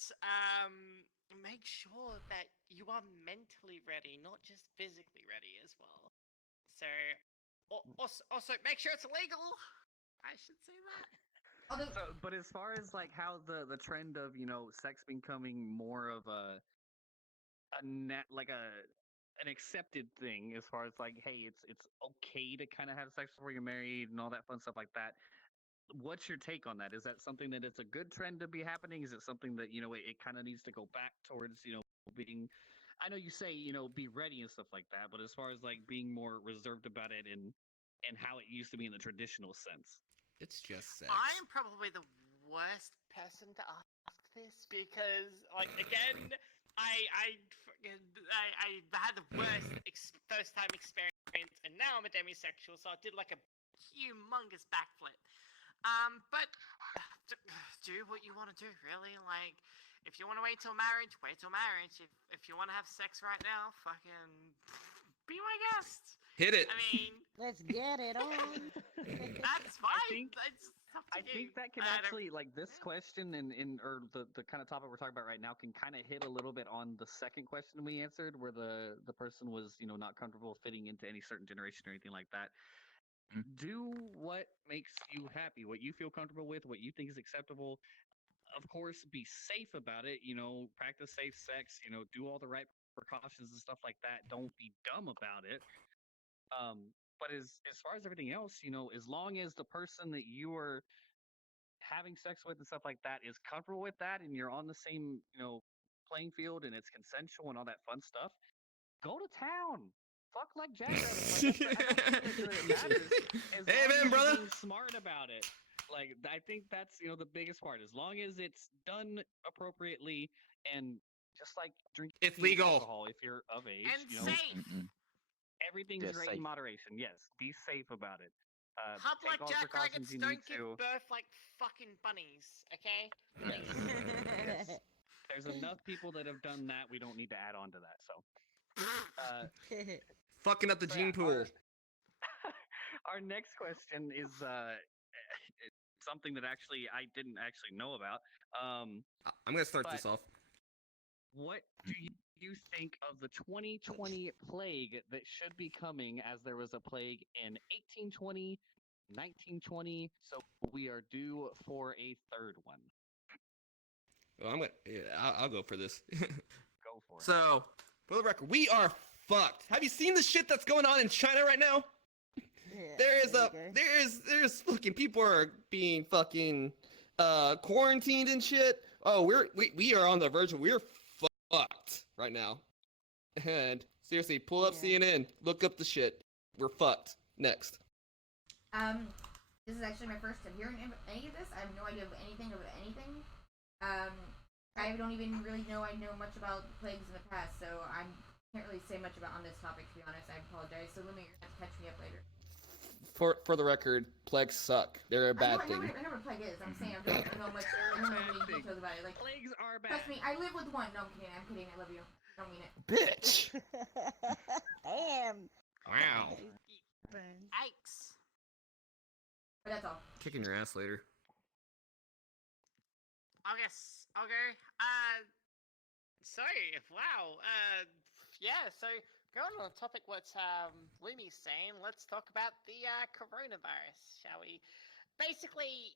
make sure that you are mentally ready, not just physically ready as well. So, also make sure it's illegal. I should say that. Although, So, but as far as like how the trend of sex becoming more of a net like an accepted thing, as far as like, hey, it's okay to kind of have sex before you're married and all that fun stuff like that. What's your take on that? Is that something that it's a good trend to be happening? Is it something that it kind of needs to go back towards being? I know you say be ready and stuff like that, but as far as like being more reserved about it and how it used to be in the traditional sense. It's just sex. I am probably the worst person to ask this because, like, again, I had the worst first time experience, and now I'm a demisexual, so I did like a humongous backflip. But do what you want to do, really. Like, if you want to wait till marriage, wait till marriage. If you want to have sex right now, fucking be my guest. Hit it. I mean, Let's get it on. that's fine. I think that can actually, like, this question or the kind of topic we're talking about right now can kind of hit a little bit on the second question we answered, where the person was not comfortable fitting into any certain generation or anything like that. Do what makes you happy, what you feel comfortable with, what you think is acceptable. Of course, be safe about it. Practice safe sex. Do all the right precautions and stuff like that. Don't be dumb about it. But as far as everything else, as long as the person that you are having sex with and stuff like that is comfortable with that, and you're on the same playing field, and it's consensual and all that fun stuff, go to town. Fuck like jackrabbits. Like, I don't think it matters. As Hey, long man, as brother. you're being smart about it. Like, I think that's the biggest part. As long as it's done appropriately, and just like drinking It's legal. alcohol, if you're of age, and safe. everything's Just great safe. in moderation. Yes, be safe about it. Hub Take like all the precautions jackrabbits you don't need give to. birth like fucking bunnies, okay? Yes. There's enough people that have done that. We don't need to add on to that. So, Fucking up the gene pool. Our next question is something that actually I didn't actually know about. I'm gonna start this off. What do you think of the 2020 plague that should be coming, as there was a plague in 1820, 1920, so we are due for a third one? Well, I'll go for this. Go for it. So, for the record, we are fucked. Have you seen the shit that's going on in China right now? There's fucking people are being fucking quarantined and shit. Oh, we are on the verge of we're fucked right now. And seriously, pull up CNN, look up the shit. We're fucked. Next. This is actually my first time hearing any of this. I have no idea of anything. I don't even really know much about plagues in the past, so I can't really say much about on this topic, to be honest. I apologize. So let me catch me up later. For the record, plagues suck. They're a bad thing. I know what plague is. I'm saying I don't know many details about it. Like, plagues are bad. trust me, I live with one. No, I'm kidding. I love you. I don't mean it. Bitch. Damn. Wow. Yikes. But that's all. Kicking your ass later. I guess I'll go. So, wow. Yeah, so going on the topic what Lumi's saying, let's talk about the coronavirus, shall we? Basically,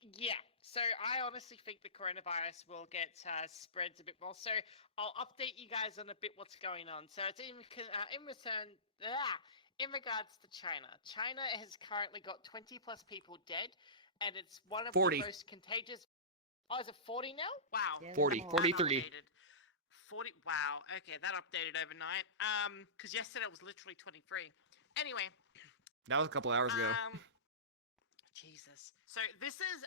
yeah. So I honestly think the coronavirus will get spreads a bit more. So I'll update you guys on a bit what's going on. So it's in regards to China. China has currently got 20 plus people dead, and it's one of 40. the most contagious. Oh, is it 40 now? Wow. Yeah, 40, 43. 40. Wow. Okay, that updated overnight. Because yesterday it was literally 23. Anyway. That was a couple hours ago. Jesus. So this is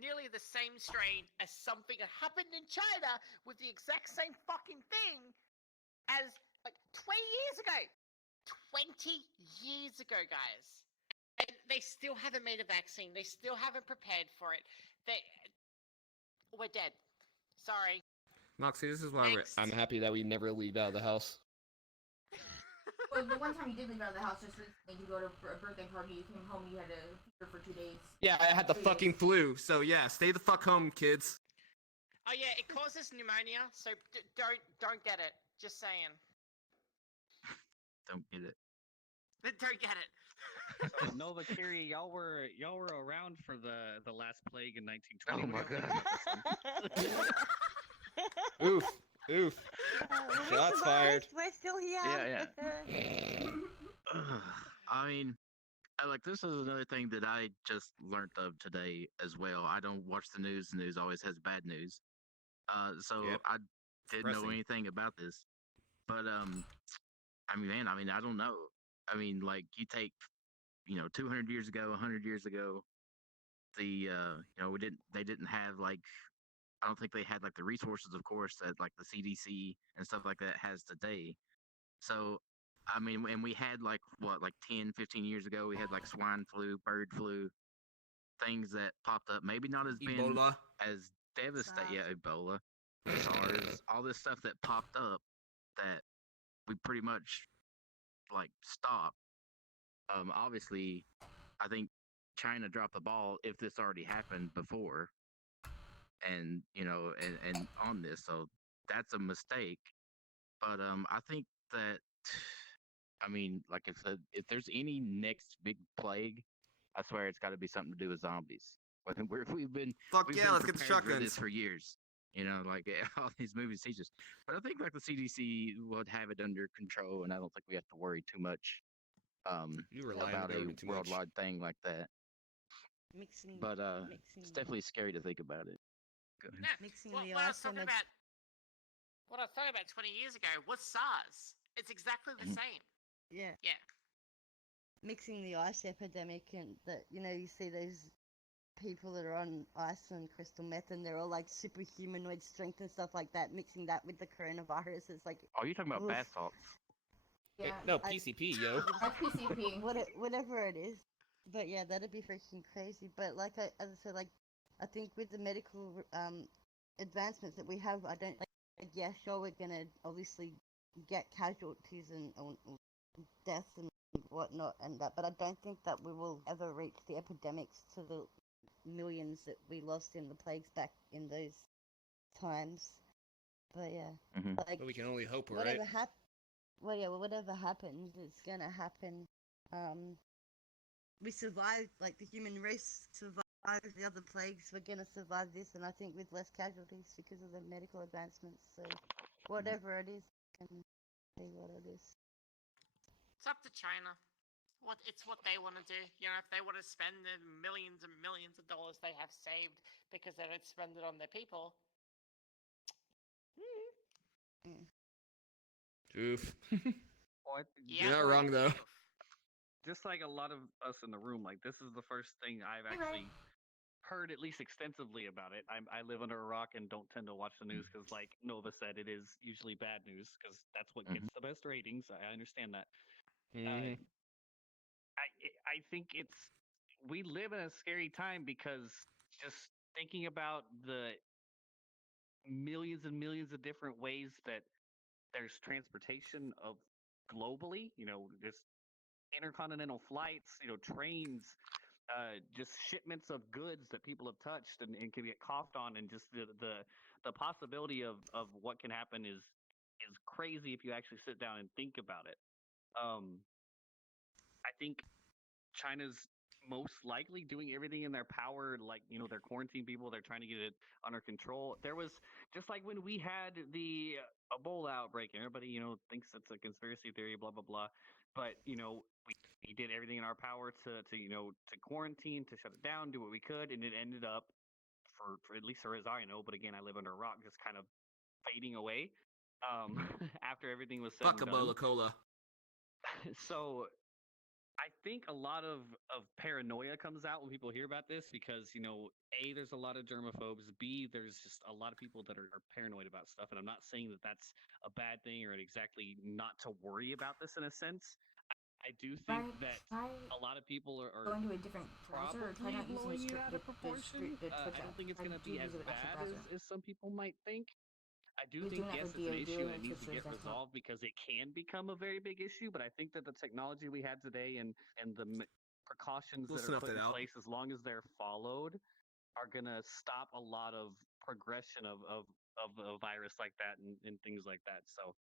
nearly the same strain as something that happened in China with the exact same fucking thing, as like 20 years ago. 20 years ago, guys. And they still haven't made a vaccine. They still haven't prepared for it. We're dead. Sorry. Moxie, this is why Next. I'm happy that we never leave out of the house. Well, the one time you did leave out of the house just recently to go to a birthday party, you came home, you had a fever for 2 days. Yeah, I had the fucking flu, so yeah, stay the fuck home, kids. Oh yeah, it causes pneumonia, so don't get it. Just saying. Don't get it. Don't get it. So Nova Kiri, y'all were around for the last plague in 1920. Oh my What do y'all think about this one? Oof, oof. Shots fired. We're still here. Yeah. I mean, like this is another thing that I just learned of today as well. I don't watch the news. The news always has bad news. So Yep. I didn't know Depressing. anything about this. But I mean, man, I don't know. I mean, like you take, 200 years ago, 100 years ago, they didn't have like, I don't think they had like the resources, of course, that like the CDC and stuff like that has today. So, I mean, and we had like what, like 10, 15 years ago, we had like swine flu, bird flu, things that popped up. Maybe not as Ebola. as devastating. SARS. Yeah, Ebola, SARS, all this stuff that popped up that we pretty much like stopped. Obviously, I think China dropped the ball if this already happened before, and and on this, so that's a mistake. But I think that, I mean, like I said, if there's any next big plague, I swear it's got to be something to do with zombies. We've been Fuck we've yeah, been let's get the prepared for this shotguns. for years. Like all these movies teach us. But I think like the CDC would have it under control, and I don't think we have to worry too much You rely on about the a government too much. worldwide thing like that. Mixing, But mixing, it's definitely scary to think about it. Go ahead. No, mixing what, the what I was talking ice and about, what I was talking about 20 years ago was SARS. It's exactly the Mhm. same. yeah, Yeah. mixing the ice epidemic and that you see those people that are on ice and crystal meth and they're all like superhumanoid strength and stuff like that. Mixing that with the coronavirus, it's like Oh, you're talking about oof. bath salts? Yeah. No, I- PCP, yo. That's PCP. Whatever it is. But yeah, that'd be freaking crazy. But like as I said, like I think with the medical advancements that we have, I don't like. Yeah, sure, we're gonna obviously get casualties and deaths and whatnot and that, but I don't think that we will ever reach the epidemics to the millions that we lost in the plagues back in those times. But yeah, Mm-hmm. like But we can only hope, right? whatever whatever happens, it's gonna happen. We survived, like the human race survived the other plagues. We're gonna survive this, and I think with less casualties because of the medical advancements. So, whatever it is, can be what it is. It's up to China. It's what they want to do. If they want to spend the millions and millions of dollars they have saved because they don't spend it on their people. Oof. Well, Yeah. You're not wrong though. just like a lot of us in the room, like this is the first thing I've actually heard at least extensively about it. I live under a rock and don't tend to watch the news because, like Nova said, it is usually bad news because that's what gets the best ratings. I understand that. Mhm. I think we live in a scary time because just thinking about the millions and millions of different ways that there's transportation of globally, just intercontinental flights, trains, just shipments of goods that people have touched and can get coughed on, and just the possibility of what can happen is crazy if you actually sit down and think about it. I think China's most likely doing everything in their power, like they're quarantining people, they're trying to get it under control. There was just like when we had the Ebola outbreak, and everybody thinks it's a conspiracy theory, blah blah blah, but we did everything in our power to quarantine, to shut it down, do what we could, and it ended up for at least as I know, but again I live under a rock, just kind of fading away after everything was said Fuck and Ebola done. Cola. So I think a lot of paranoia comes out when people hear about this because, A, there's a lot of germaphobes. B, there's just a lot of people that are paranoid about stuff. And I'm not saying that that's a bad thing or exactly not to worry about this in a sense. I do think that a lot of people are Go into a different browser or try probably not using blowing the it out of proportion. Twitch I don't think it's going to be as bad as some people might think. I do He's think, doing that yes, for it's an DO issue and it and needs to Twitch get desktop. resolved because it can become a very big issue. But I think that the technology we have today and the precautions We'll that are snuff put that in out. place, as long as they're followed, are going to stop a lot of progression of a virus like that and things like that. So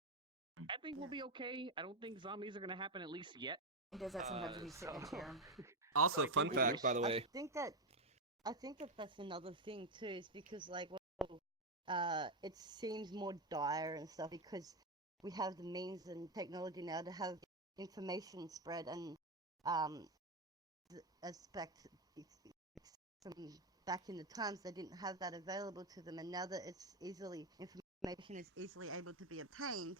I think we'll be okay. I don't think zombies are going to happen, at least yet. He does that sometimes when he's sitting in a chair. Also, I fun think fact, by the way. I think that that's another thing too, is because like, it seems more dire and stuff because we have the means and technology now to have information spread and aspect from back in the times they didn't have that available to them, and now that information is easily able to be obtained,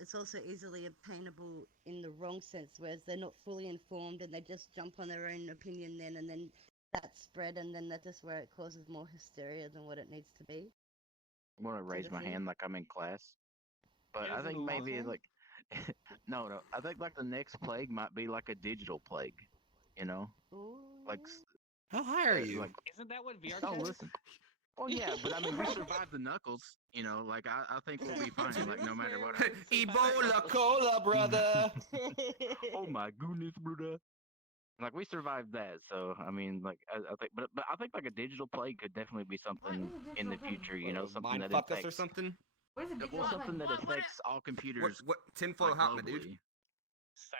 it's also easily obtainable in the wrong sense, whereas they're not fully informed and they just jump on their own opinion then, and then that spread, and then that's just where it causes more hysteria than what it needs to be. I want to raise my hand like I'm in class, but I think maybe like no, I think like the next plague might be like a digital plague, Ooh, like How high are you? like Isn't that what VR oh chat is? listen. Oh yeah, but I mean we survived the knuckles, like I think we'll be fine, like no matter what. Ebola cola, brother. Oh my goodness, brother. Like we survived that, so I mean, like I think, but I think like a digital plague could definitely be something in the future. Something Mind that fuck us or affects, something? What is a digital well, something that What- what affects all computers What tinfoil like, hat, my dude? globally.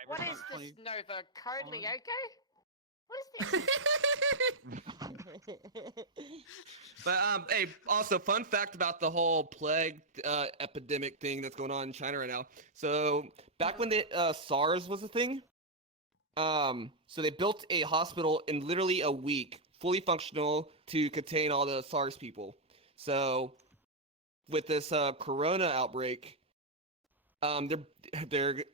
What is Cyberpunk this 20. Nova? Code Lyoko? What is this? But hey, also fun fact about the whole plague epidemic thing that's going on in China right now. So back when the SARS was a thing, so they built a hospital in literally a week, fully functional to contain all the SARS people. So with this Corona outbreak, they're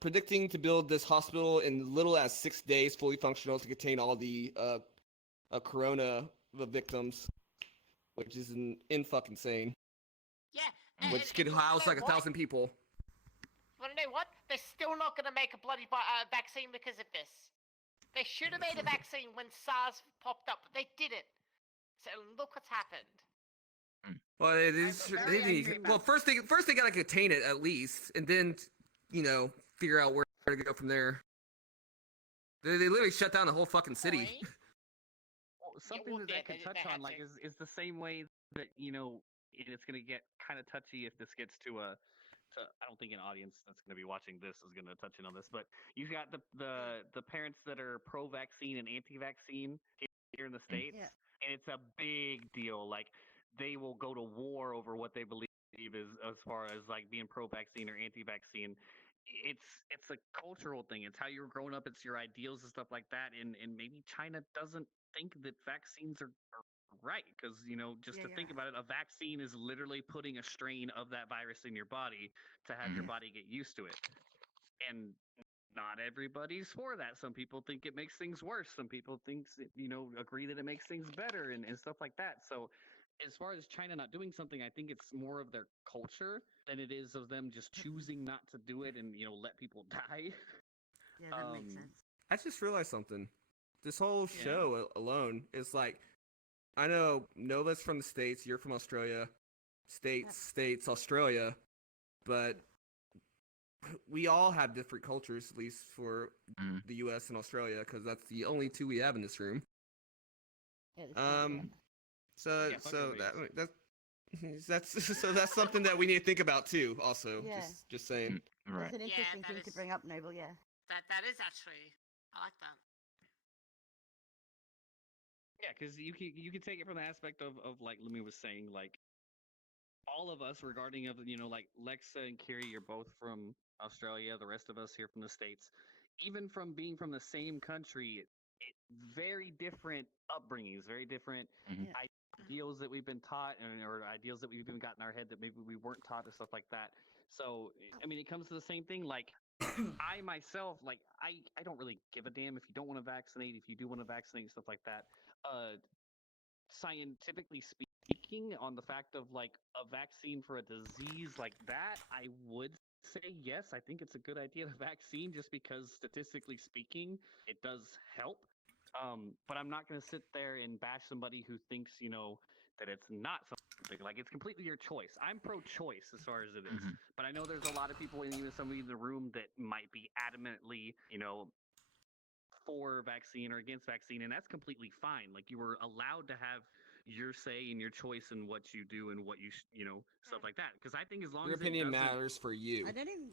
predicting to build this hospital in little as 6 days, fully functional to contain all the Corona victims, which is in fucking insane. Yeah. Which could house like 1,000 people. Want to know what? They're still not going to make a bloody vaccine because of this. They should have made a vaccine when SARS popped up, but they didn't. So look what's happened. Well, first they gotta contain it at least, and then figure out where to go from there. They literally shut down the whole fucking city. Well, something that could touch on like is the same way that it's gonna get kind of touchy if this gets to I don't think an audience that's going to be watching this is going to touch in on this, but you've got the parents that are pro-vaccine and anti-vaccine here in the States, and it's a big deal. Like they will go to war over what they believe is as far as like being pro-vaccine or anti-vaccine. It's a cultural thing. It's how you're growing up. It's your ideals and stuff like that. And maybe China doesn't think that vaccines are right, because to think about it, a vaccine is literally putting a strain of that virus in your body to have your body get used to it, and not everybody's for that. Some people think it makes things worse. Some people think agree that it makes things better and stuff like that. So as far as China not doing something, I think it's more of their culture than it is of them just choosing not to do it and let people die. Yeah, that makes sense. I just realized something. This whole show alone is like, I know Nova's from the States, you're from Australia, States, Australia, but we all have different cultures, at least for the U.S. and Australia, because that's the only two we have in this room. That's something that we need to think about too. Also, just saying. Right. That's an interesting thing to bring up, Noble. Yeah. That is actually, I like that. Yeah, because you can take it from the aspect of like Lumi was saying, like all of us regarding of like Lexa and Kiri, you're both from Australia. The rest of us here from the States, even from being from the same country, very different upbringings, very different ideals that we've been taught, or ideals that we've even got in our head that maybe we weren't taught, or stuff like that. So I mean, it comes to the same thing. Like I myself, like I don't really give a damn if you don't want to vaccinate, if you do want to vaccinate, stuff like that. Scientifically speaking, on the fact of like a vaccine for a disease like that, I would say yes. I think it's a good idea, the vaccine, just because statistically speaking, it does help. But I'm not going to sit there and bash somebody who thinks, that it's not something. Like, it's completely your choice. I'm pro-choice as far as it is. Mhm. But I know there's a lot of people, and even somebody in the room, that might be adamantly, for vaccine or against vaccine, and that's completely fine. Like, you were allowed to have your say and your choice in what you do and what stuff like that. Because I think as long Your as it opinion doesn't matters for you. I don't even.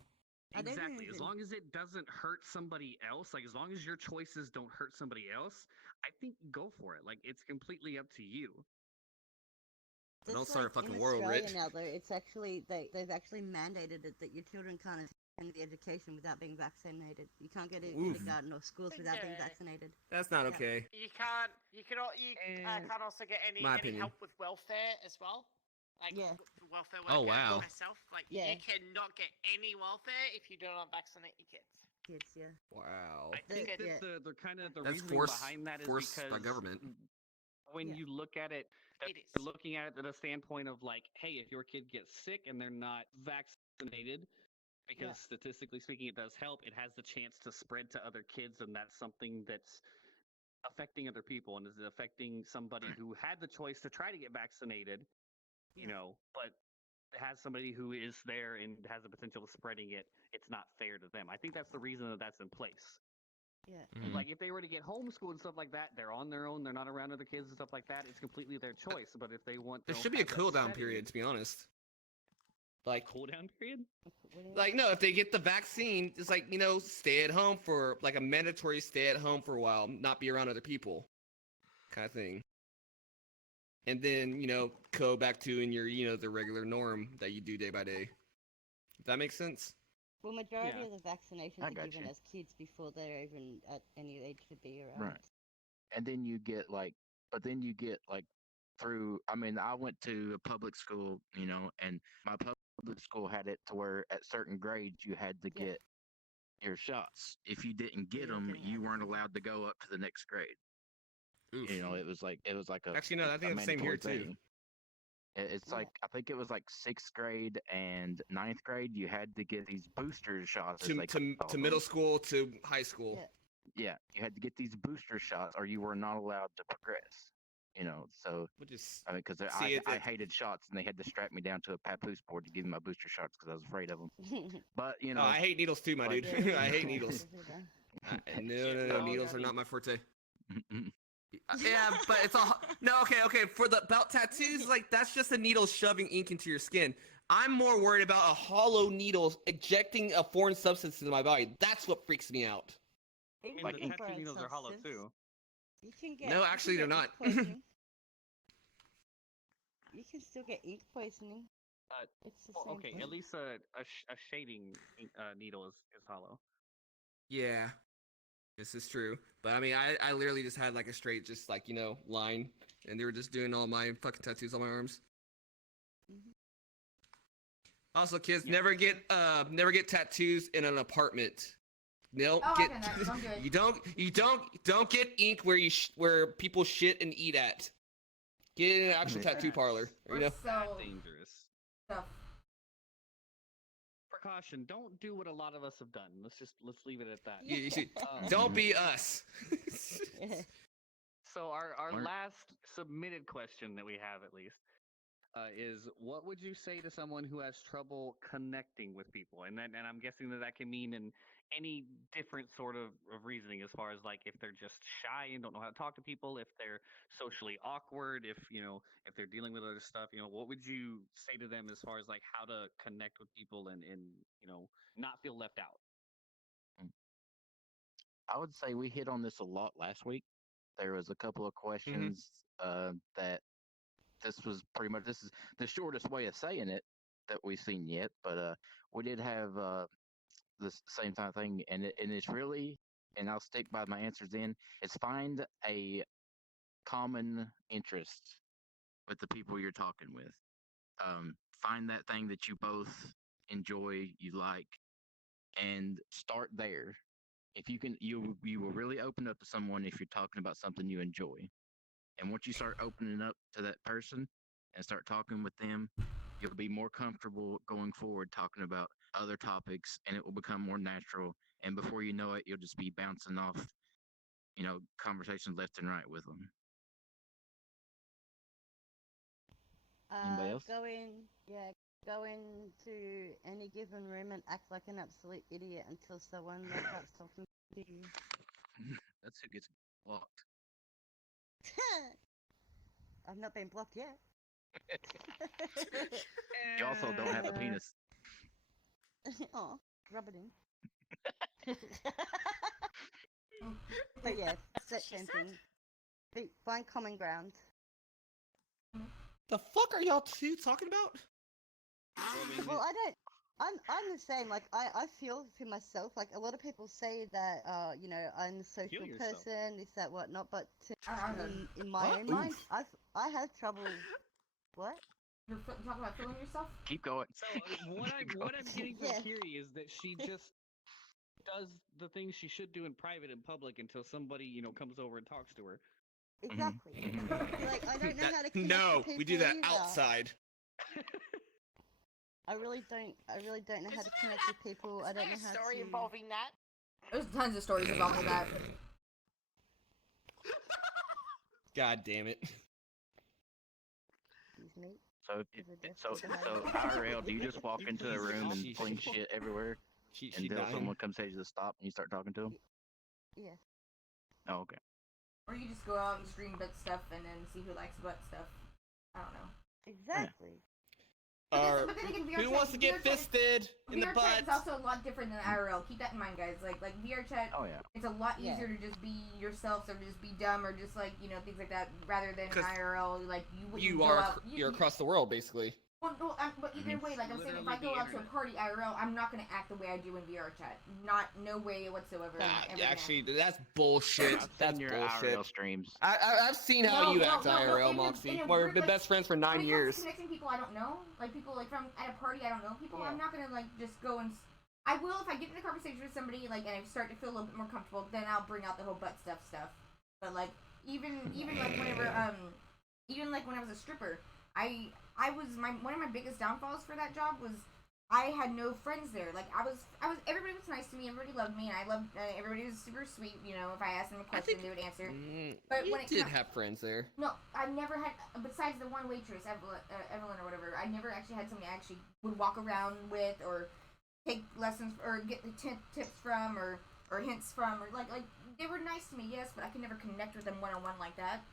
I don't exactly, as even. long as it doesn't hurt somebody else, like as long as your choices don't hurt somebody else, I think go for it. Like, it's completely up to you. Just Don't start a like fucking in war over Australia it. now, though, it's actually they've actually mandated it that your children can't attend the education without being vaccinated. You can't go to Oof. kindergarten or schools without being Yeah. vaccinated. That's not Yeah. okay. You can't. You can. You And can't also get any My opinion. help with welfare as well. Like Yeah. welfare Oh, worker wow. myself. Like Yeah. you cannot get any welfare if you do not vaccinate your kids. Kids, yeah. Wow. I think Yeah. that the kind of the That's reasoning behind that is forced because by government. when Yeah. you look at it, It is. they're looking at it at a standpoint of like, hey, if your kid gets sick and they're not vaccinated, because Yeah. statistically speaking, it does help. It has the chance to spread to other kids, and that's something that's affecting other people, and is affecting somebody who had the choice to try to get vaccinated, but has somebody who is there and has the potential of spreading it. It's not fair to them. I think that's the reason that that's in place. Yeah. Mhm. Like, if they were to get homeschooled and stuff like that, they're on their own. They're not around other kids and stuff like that. It's completely their choice. But if they want to There should be a have that cool down setting- period, to be honest. Like, cool down period. What do you like no, if they get the vaccine, it's like, stay at home for like a mandatory stay at home for a while, not be around other people, kind of thing. And then, go back to in your, the regular norm that you do day by day. If that makes sense? Well, majority Yeah. of the vaccinations I are got given you. as kids before they're even at any age to be around. Right. And then you get like through. I mean, I went to a public school, and my public school had it to where at certain grades you had to Yeah. get your shots. If you didn't get You're not them, getting you it. weren't allowed to go up to the next grade. Oof. It was like a Actually, no, I think a it's the same here, mandatory too. thing. It's Yeah. like I think it was like 6th grade and 9th grade. You had to get these booster shots, as To, they to, call to them. middle school to high school. Yeah. Yeah, you had to get these booster shots, or you were not allowed to progress. So Which is, I mean, because see, I hated shots, and they had to strap me down to a papoose board to give me my booster shots because I was afraid of them. But oh, I hate needles too, my like- dude. Yeah, I hate yeah. needles. No, Shit, oh, needles yeah. are not my forte. Yeah, but it's all no. Okay. For the belt tattoos, like that's just a needle shoving ink into your skin. I'm more worried about a hollow needle ejecting a foreign substance into my body. That's what freaks me out. Even And Like the with tattoo foreign needles are hollow substance, too. You can get. No, you can actually, they're get not. ink poisoning. You can still get ink poisoning. It's the Well, same okay, thing. at least a shading needle is hollow. Yeah, this is true. But I mean, I literally just had like a straight, just like line, and they were just doing all my fucking tattoos on my arms. Mhm. Also, kids, Yeah. never get tattoos in an apartment. No, Oh, get I've done that. Don't do it. you don't get ink where people shit and eat at. Get it in an actual Yeah. tattoo parlor. We're so Dangerous. stuff. Precaution: don't do what a lot of us have done. Let's leave it at that. You Um, don't be us. So our Learn- last submitted question that we have, at least, is what would you say to someone who has trouble connecting with people? And I'm guessing that can mean in any different sort of reasoning, as far as like if they're just shy and don't know how to talk to people, if they're socially awkward, if they're dealing with other stuff. What would you say to them as far as like how to connect with people and not feel left out? I would say we hit on this a lot last week. There was a couple of questions that this is the shortest way of saying it that we've seen yet, but we did have the same kind of thing, and it's really, and I'll stick by my answers. It's find a common interest with the people you're talking with. Find that thing that you both enjoy, you like, and start there. If you can, you will really open up to someone if you're talking about something you enjoy. And once you start opening up to that person and start talking with them, you'll be more comfortable going forward talking about other topics, and it will become more natural. And before you know it, you'll just be bouncing off, conversations left and right with them. Anybody else? Go into any given room and act like an absolute idiot until someone starts talking to you. That's who gets blocked. I've not been blocked yet. You also don't have a penis. Oh, rub it in. But yeah, set She said. fencing. Find common ground. The fuck are y'all two talking about? Well, I don't. I'm the same. Like I feel for myself. Like a lot of people say that I'm a social yourself. person, this, that, whatnot. But I don't know. in my What? own mind, Oof. I have trouble. What? You're talking about feeling yourself? Keep going. So what I'm getting from Yeah. Kiri is that she just does the things she should do in private and public until somebody comes over and talks to her. Exactly. Like I don't know how to connect No, with people we do that either. outside. I really don't know how to connect with people. I don't know Is there how a story to. involving that? There's tons of stories involving that. God damn it. Excuse me. So, Is it so, just so IRL, do you just walk into a room and She- fling shit everywhere She until dying. someone comes tells you to stop and you start talking to them? Yeah. Oh, okay. Or you just go out and stream butt stuff and then see who likes butt stuff. I don't know. Exactly. But then again, VR Who wants to get fisted in the VR butt? chat is also a lot different than IRL. Keep that in mind, guys. Like VR chat, Oh, yeah. it's a lot Yeah. easier to just be yourself or just be dumb or just like things like that, rather than 'Cause IRL. Like you You go are out, you're across the world, basically. Well, no, but either way, like I'm saying, if I Literally go the out to a internet. party IRL, I'm not gonna act the way I do in VR chat. No way whatsoever. am I ever gonna Actually, act. that's bullshit. I've That's seen your bullshit. IRL streams. I've seen how No, you no, act no, IRL, in a Moxie. weird, We've been like, best friends for 9 when it comes to years. connecting people I don't know, like people like from at a party I don't know people, Yeah. I'm not gonna like just go and. I will if I get in a conversation with somebody like and I start to feel a little bit more comfortable, then I'll bring out the whole butt stuff. But like even like whenever even like when I was a stripper, I was one of my biggest downfalls for that job was I had no friends there. Like I was everybody was nice to me, everybody loved me, and I loved everybody was super sweet. If I asked them a question, they would answer. But You when it did com- have friends there. No, I never had, besides the one waitress, Evelyn or whatever, I never actually had somebody I actually would walk around with or take lessons or get the tips from or hints from or like they were nice to me, yes, but I could never connect with them one-on-one like that.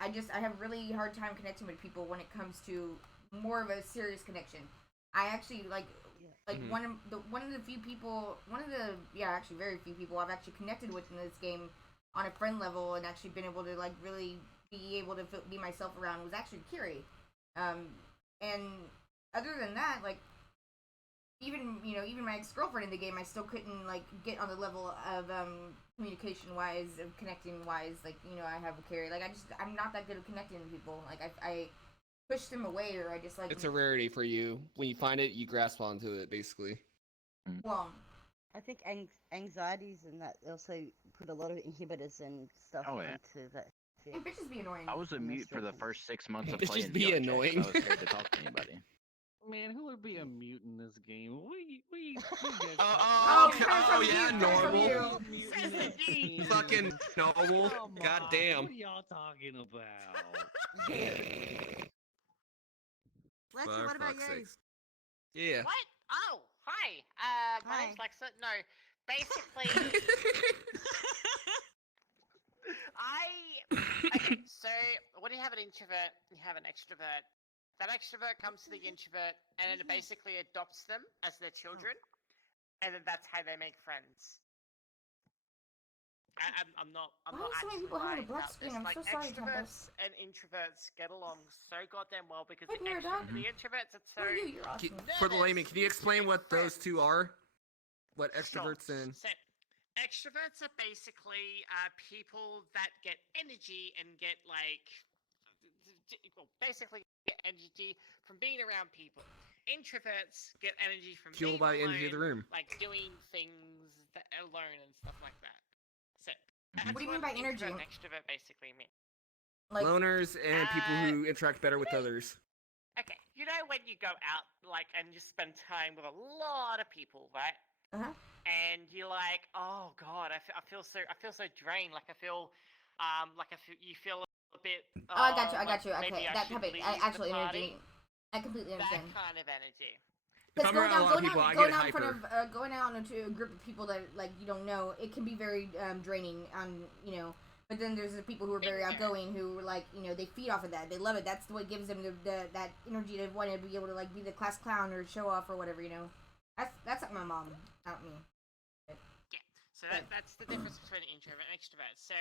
I have a really hard time connecting with people when it comes to more of a serious connection. I actually Mhm. one of the few people, actually very few people I've actually connected with in this game on a friend level and actually been able to like really be able to be myself around was actually Kiri. And other than that, like even my ex-girlfriend in the game, I still couldn't like get on the level of communication wise, of connecting wise. Like I have with Kiri. Like I'm not that good at connecting with people. Like I push them away or I just like. It's a rarity for you. When you find it, you grasp onto it, basically. Well, I think anxieties and that also put a lot of inhibitors and stuff Oh, yeah. into that. and bitches be annoying. I was a And mute for the restrictions. first 6 months of Bitches playing be VR chat, annoying. I was scared to talk to anybody. Man, who would be a mute in this game? We guys Oh, coming from yeah, you, normal. Says the G. Fucking normal. Come on, Goddamn. What are y'all talking about? Lexa, For what about fuck's you? sakes. Yeah. What? Oh, hi. My name's Hi. Lexa. No, basically, Okay, so when you have an introvert, you have an extrovert. That extrovert comes to the introvert and then it basically adopts them as their children, and then that's how they make friends. I'm not. I'm Why not are so many actually people having a lying black about screen? this. I'm Like so sorry, extroverts and introverts get along so goddamn well because Hey, Paradox. the introverts are so. Who are you? You're awesome. For the layman, can you explain what those two are? What extroverts Sure. and... So, extroverts are basically people that get energy and get basically get energy from being around people. introverts get energy from Fueled being by the energy of the alone, room. like doing things that alone and stuff like that. So Mhm. that's What do you mean by energy? introvert and extrovert basically mean. Like, Loners and people who interact better with others. Okay, you know when you go out like and you spend time with a lot of people, right? uh-huh. And you're like, oh god, I feel so drained. Like I feel, you feel a bit. Oh, I got you. I like got you. maybe Okay, I that should type of leave actual the energy. party. I completely That understand. kind of energy. If Because I'm around a lot of people, I get going out in front hyper. of going out into a group of people that like you don't know, it can be very draining. You know. But then there's the people who are very outgoing, who like they feed off of that. They love it. That's what gives them that energy to want to be able to like be the class clown or show off or whatever. That's like my mom, not me. Yeah. So that's the difference between introvert and extrovert. So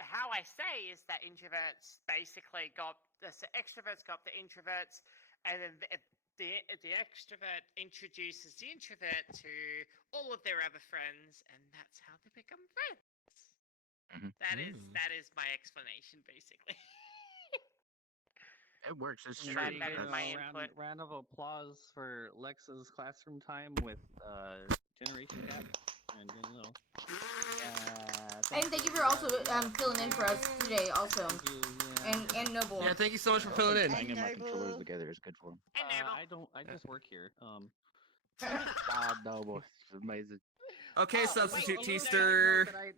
how I say is that introverts basically extroverts got the introverts, and then the extrovert introduces the introvert to all of their other friends, and that's how they become friends. Mhm. That is my explanation, basically. It works. It's Is true. that better than my That's- input? Round of applause for Lexa's classroom time with Generation Gap. And And thank you for also filling in for us today, also, and Noble. Yeah, thank you so much for filling in. Banging my Noble. controllers together is good for them. And Noble. I just work here. Noble, it's amazing. Okay, Oh, substitute wait, teacher. Wait,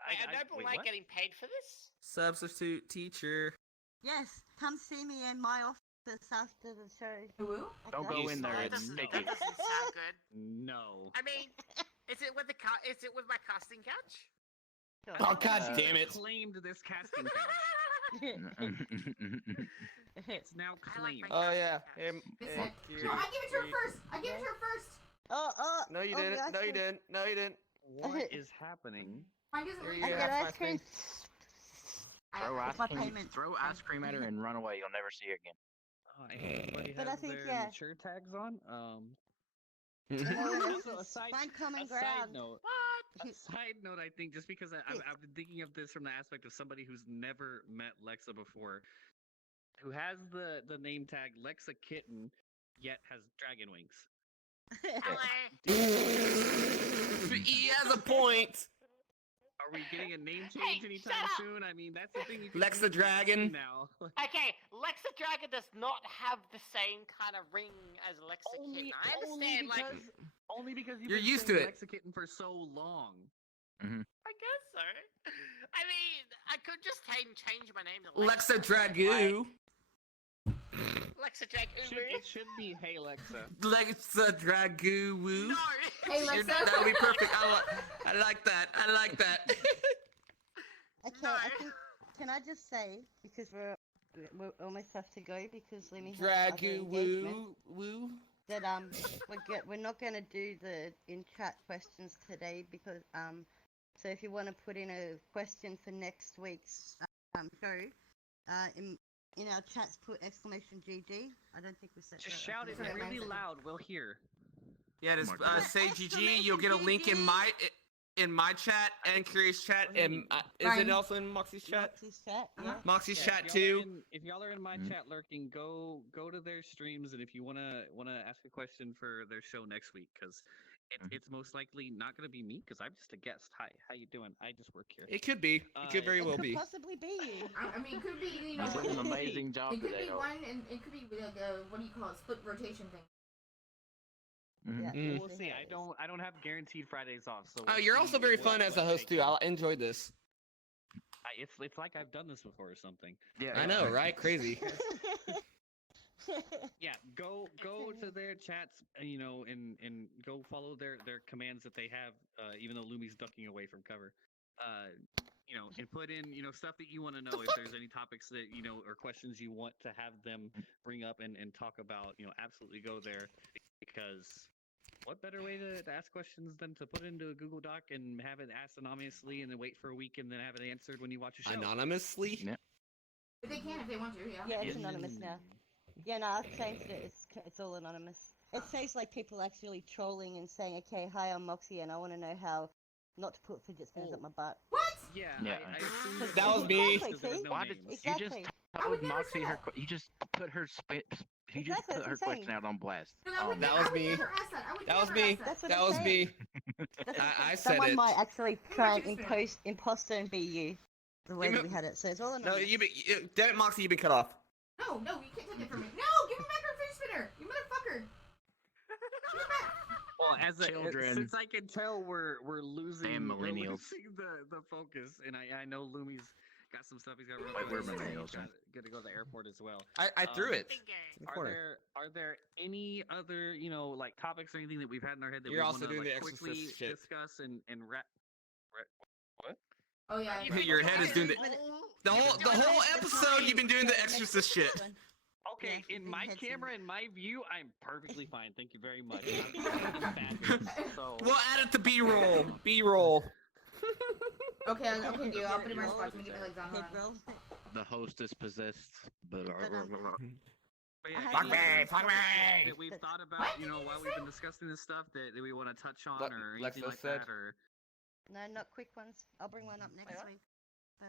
I Noble like getting paid for this? Substitute teacher. Yes, come see me in my office after the show. Woo? Don't go in there. That It's doesn't, sticky. that doesn't sound good. No. I mean, is it with my casting couch? Oh god damn it! Claimed this casting couch. It's now I like claimed. my Oh yeah. casting couch. Listen. Fuck you. No, I gave it to her first. I gave it to her first. Oh, No, you oh, didn't. ice No, you cream. didn't. No, you didn't. What is happening? Mine doesn't There really you I go. get That's ice my cream. Throw It's ice my cream. payment. Throw ice cream at her and run away. You'll never see her again. Oh, everybody But I has think, their yeah. mature tags on. No, Also, it's find common a side ground. note. What? A side note, I think, just because I've been thinking of this from the aspect of somebody who's never met Lexa before, who has the name tag Lexa Kitten, yet has dragon wings. Hello. He has a point. Are we getting a name Hey, change anytime shut up! soon? I mean, that's the thing. You can Lexa do with Dragon. now. Okay, Lexa Dragon does not have the same kind of ring as Lexa Kitten. I understand, only because You're been used saying to it. Lexa Kitten for so long. I guess so. I mean, I could just change my name to Lexa Like, Dragoo. Lexa Dragon. It should be Hey Lexa. Lexa Dragoo. Woo. No. Hey, Lexa. That would be perfect. I like that. I like that. Okay, No. I think, can I just say, because we're almost have to go because Lemmy has other Dragoo. engagements, Woo. Woo. that we're not going to do the in-chat questions today because so if you want to put in a question for next week's show, in our chats put exclamation GG. I don't think we set Just that up shout it yet. really loud. We'll hear. Yeah, just Oh my God. say GG. You'll get a link in my chat and Curious chat, and is Ryan. it also in Moxie's chat? Moxie's chat, yeah. Moxie's Yeah, chat if y'all are too. if y'all are in my chat lurking, go to their streams, and if you wanna ask a question for their show next week, because it's most likely not gonna be me, because I'm just a guest. Hi, how you doing? I just work here. It could be. It could very It well could be. possibly be you. I mean, it could be You did an amazing job It could today. be one, and it could be like a what do you call it, split rotation thing. Yeah, We'll see. how it is. I don't have guaranteed Fridays off, so Oh, we'll you're see also very what- fun as a what host too. takes. I enjoyed this. It's like I've done this before or something. Yeah, I know, right? Crazy. Yeah, go to their chats, and go follow their commands that they have. Even though Lumi's ducking away from cover, and put in stuff that you want to know. If there's any topics that or questions you want to have them bring up and talk about, absolutely go there, because what better way to ask questions than to put it into a Google Doc and have it asked anonymously and then wait for a week and then have it answered when you watch a show. Anonymously. Yeah. But they can if they want to, yeah. Yeah, it's Yes. anonymous now. Yeah, no, I've changed it. It's all anonymous. It saves like people actually trolling and saying, "Okay, hi, I'm Moxie, and I want to know how not to put fidget spinners up my butt." What? Yeah, Yeah. I assumed That it was me. because there was no Why did names. you just Exactly. I would told never Moxie say her? that. You just put her spit. You just Exactly, put that's her what I'm question saying. out on blast. No, I would, That I was would me. never ask that. I would That was never me. ask that. That's what That I'm was saying. me. That's what I said Someone it. might actually Who try would and you say? imposter and be you. The way You that mean- we had it. So it's all No, anonymous. damn it, Moxie, you've been cut off. No, you can't take it from me. No, give me back our fish spinner, you motherfucker. Give it back. Well, Children. since I can tell we're losing, Damn we're millennials. losing the focus, and I know Lumi's got some stuff he's got to run. Like up we're to. millennials, He's right? got to go to the airport as well. I threw it. Bingo. In the Are corner. there any other like topics or anything that we've had in our head that You're we also want to doing like the quickly Exorcist shit. discuss and what? Oh yeah. Your head is doing the whole episode. You've been doing the Exorcist shit. Okay, Yeah, in big my heads camera, in. in my view, I'm perfectly fine. Thank you very much. I'm fabulous. So We'll add it to B-roll. B-roll. Okay, dude. I'll put it in my spot. Give me like Zon. Head roll. The host is possessed. But yeah, Fuck any me, other fuck stuff me! that we've thought about, What did you while just we've say? been discussing this stuff that we want to touch on or Lexa anything like said. that, or No, not quick ones. I'll bring one up next week. But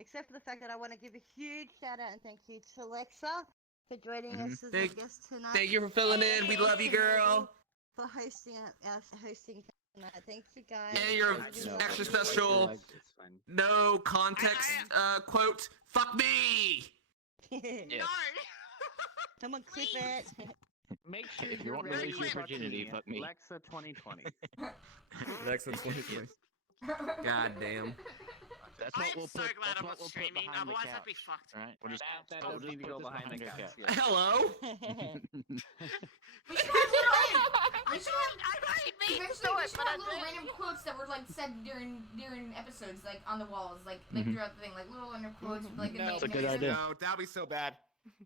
except for the fact that I want to give a huge shout out and thank you to Alexa for joining us as a guest tonight. Thank you for filling in. We love you, girl. For hosting hosting tonight. Thank you guys. Yeah, you're I really love extra you. special. it's fine. No context. Quote. Fuck me. Yes. No. Someone clip Please. it. Make sure If you you're want me to ready lose your to fuck virginity, me, fuck me. Lexa 2020. Alexa 2020. God damn. That's I what am we'll so put. glad That's I'm what not we'll put streaming. behind the Otherwise, couch. I'd be fucked. All right. We'll just That we'll does just need to put go this behind the couch. couch. Yes. Hello. We should have little. We should have. I might be Eventually, so we it, should but have I little did. random quotes that were like said during episodes, like on the walls, like Mhm. throughout the thing, like little random quotes, with, like the No, name. That's a and good everything. idea. No, that'd be so bad.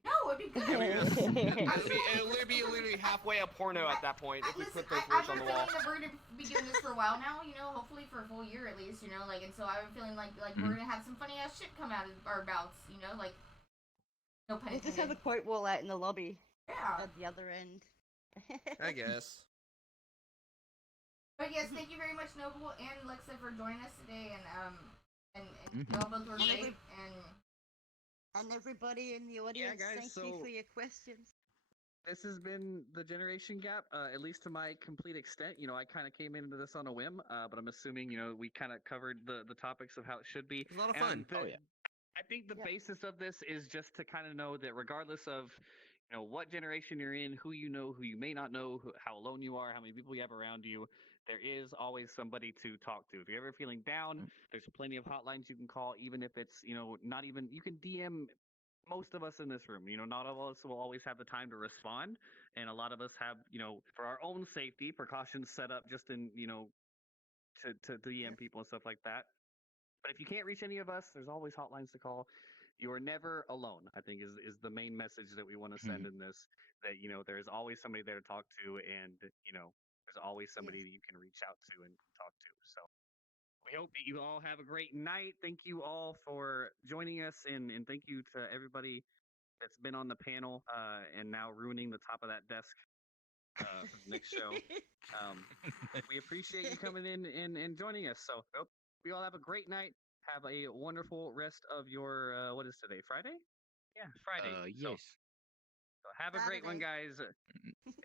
No, it'd be good. It'll literally be halfway a porno at that point if we Listen, put those I've words on been the wall. feeling that we're gonna be doing this for a while now, hopefully for a full year at least, like, and so I'm feeling like we're gonna have some funny ass shit come out of our bouts, like, no pun We'll just have a intended. quote wall out in the lobby Yeah. at the other end. I guess. But yes, thank you very much, Noble and Lexa, for joining us today, and Mhm. y'all both were Yeah. great, and And everybody in the audience, guys, thank you so- for your questions. This has been the generation gap, at least to my complete extent. I kind of came into this on a whim, but I'm assuming we kind of covered the topics of how it should be. It's a lot of fun. And Oh, yeah. I think the Yep. basis of this is just to kind of know that regardless of what generation you're in, who you know, who you may not know, how alone you are, how many people you have around you, there is always somebody to talk to. If you're ever feeling down, there's plenty of hotlines you can call, even if it's not even, you can DM most of us in this room. Not all of us will always have the time to respond, and a lot of us have for our own safety precautions set up just in to DM people and stuff like that. But if you can't reach any of us, there's always hotlines to call. You are never alone, I think is the main message that we want to send in this, that there's always somebody there to talk to, and there's always somebody that you can reach out to and talk to. So we hope that you all have a great night. Thank you all for joining us, and thank you to everybody that's been on the panel and now ruining the top of that desk for the next show. We appreciate you coming in and joining us. So hope we all have a great night. Have a wonderful rest of your what is today? Friday? Yeah, Friday. Yes. So have a great one, Saturday. guys.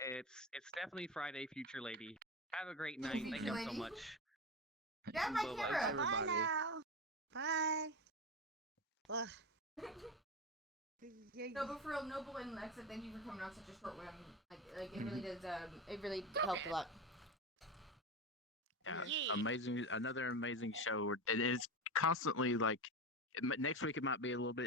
It's definitely Friday, future lady. Have a great night. Thank you Future so lady. much. Get my Bye-bye, camera. everybody. Bye now. Bye. Ugh. No, but for real, Noble and Lexa, thank you for coming on such a short whim. Like it really does. It really helped a lot. Yeah, amazing. Another amazing show. And it's constantly like next week it might be a little bit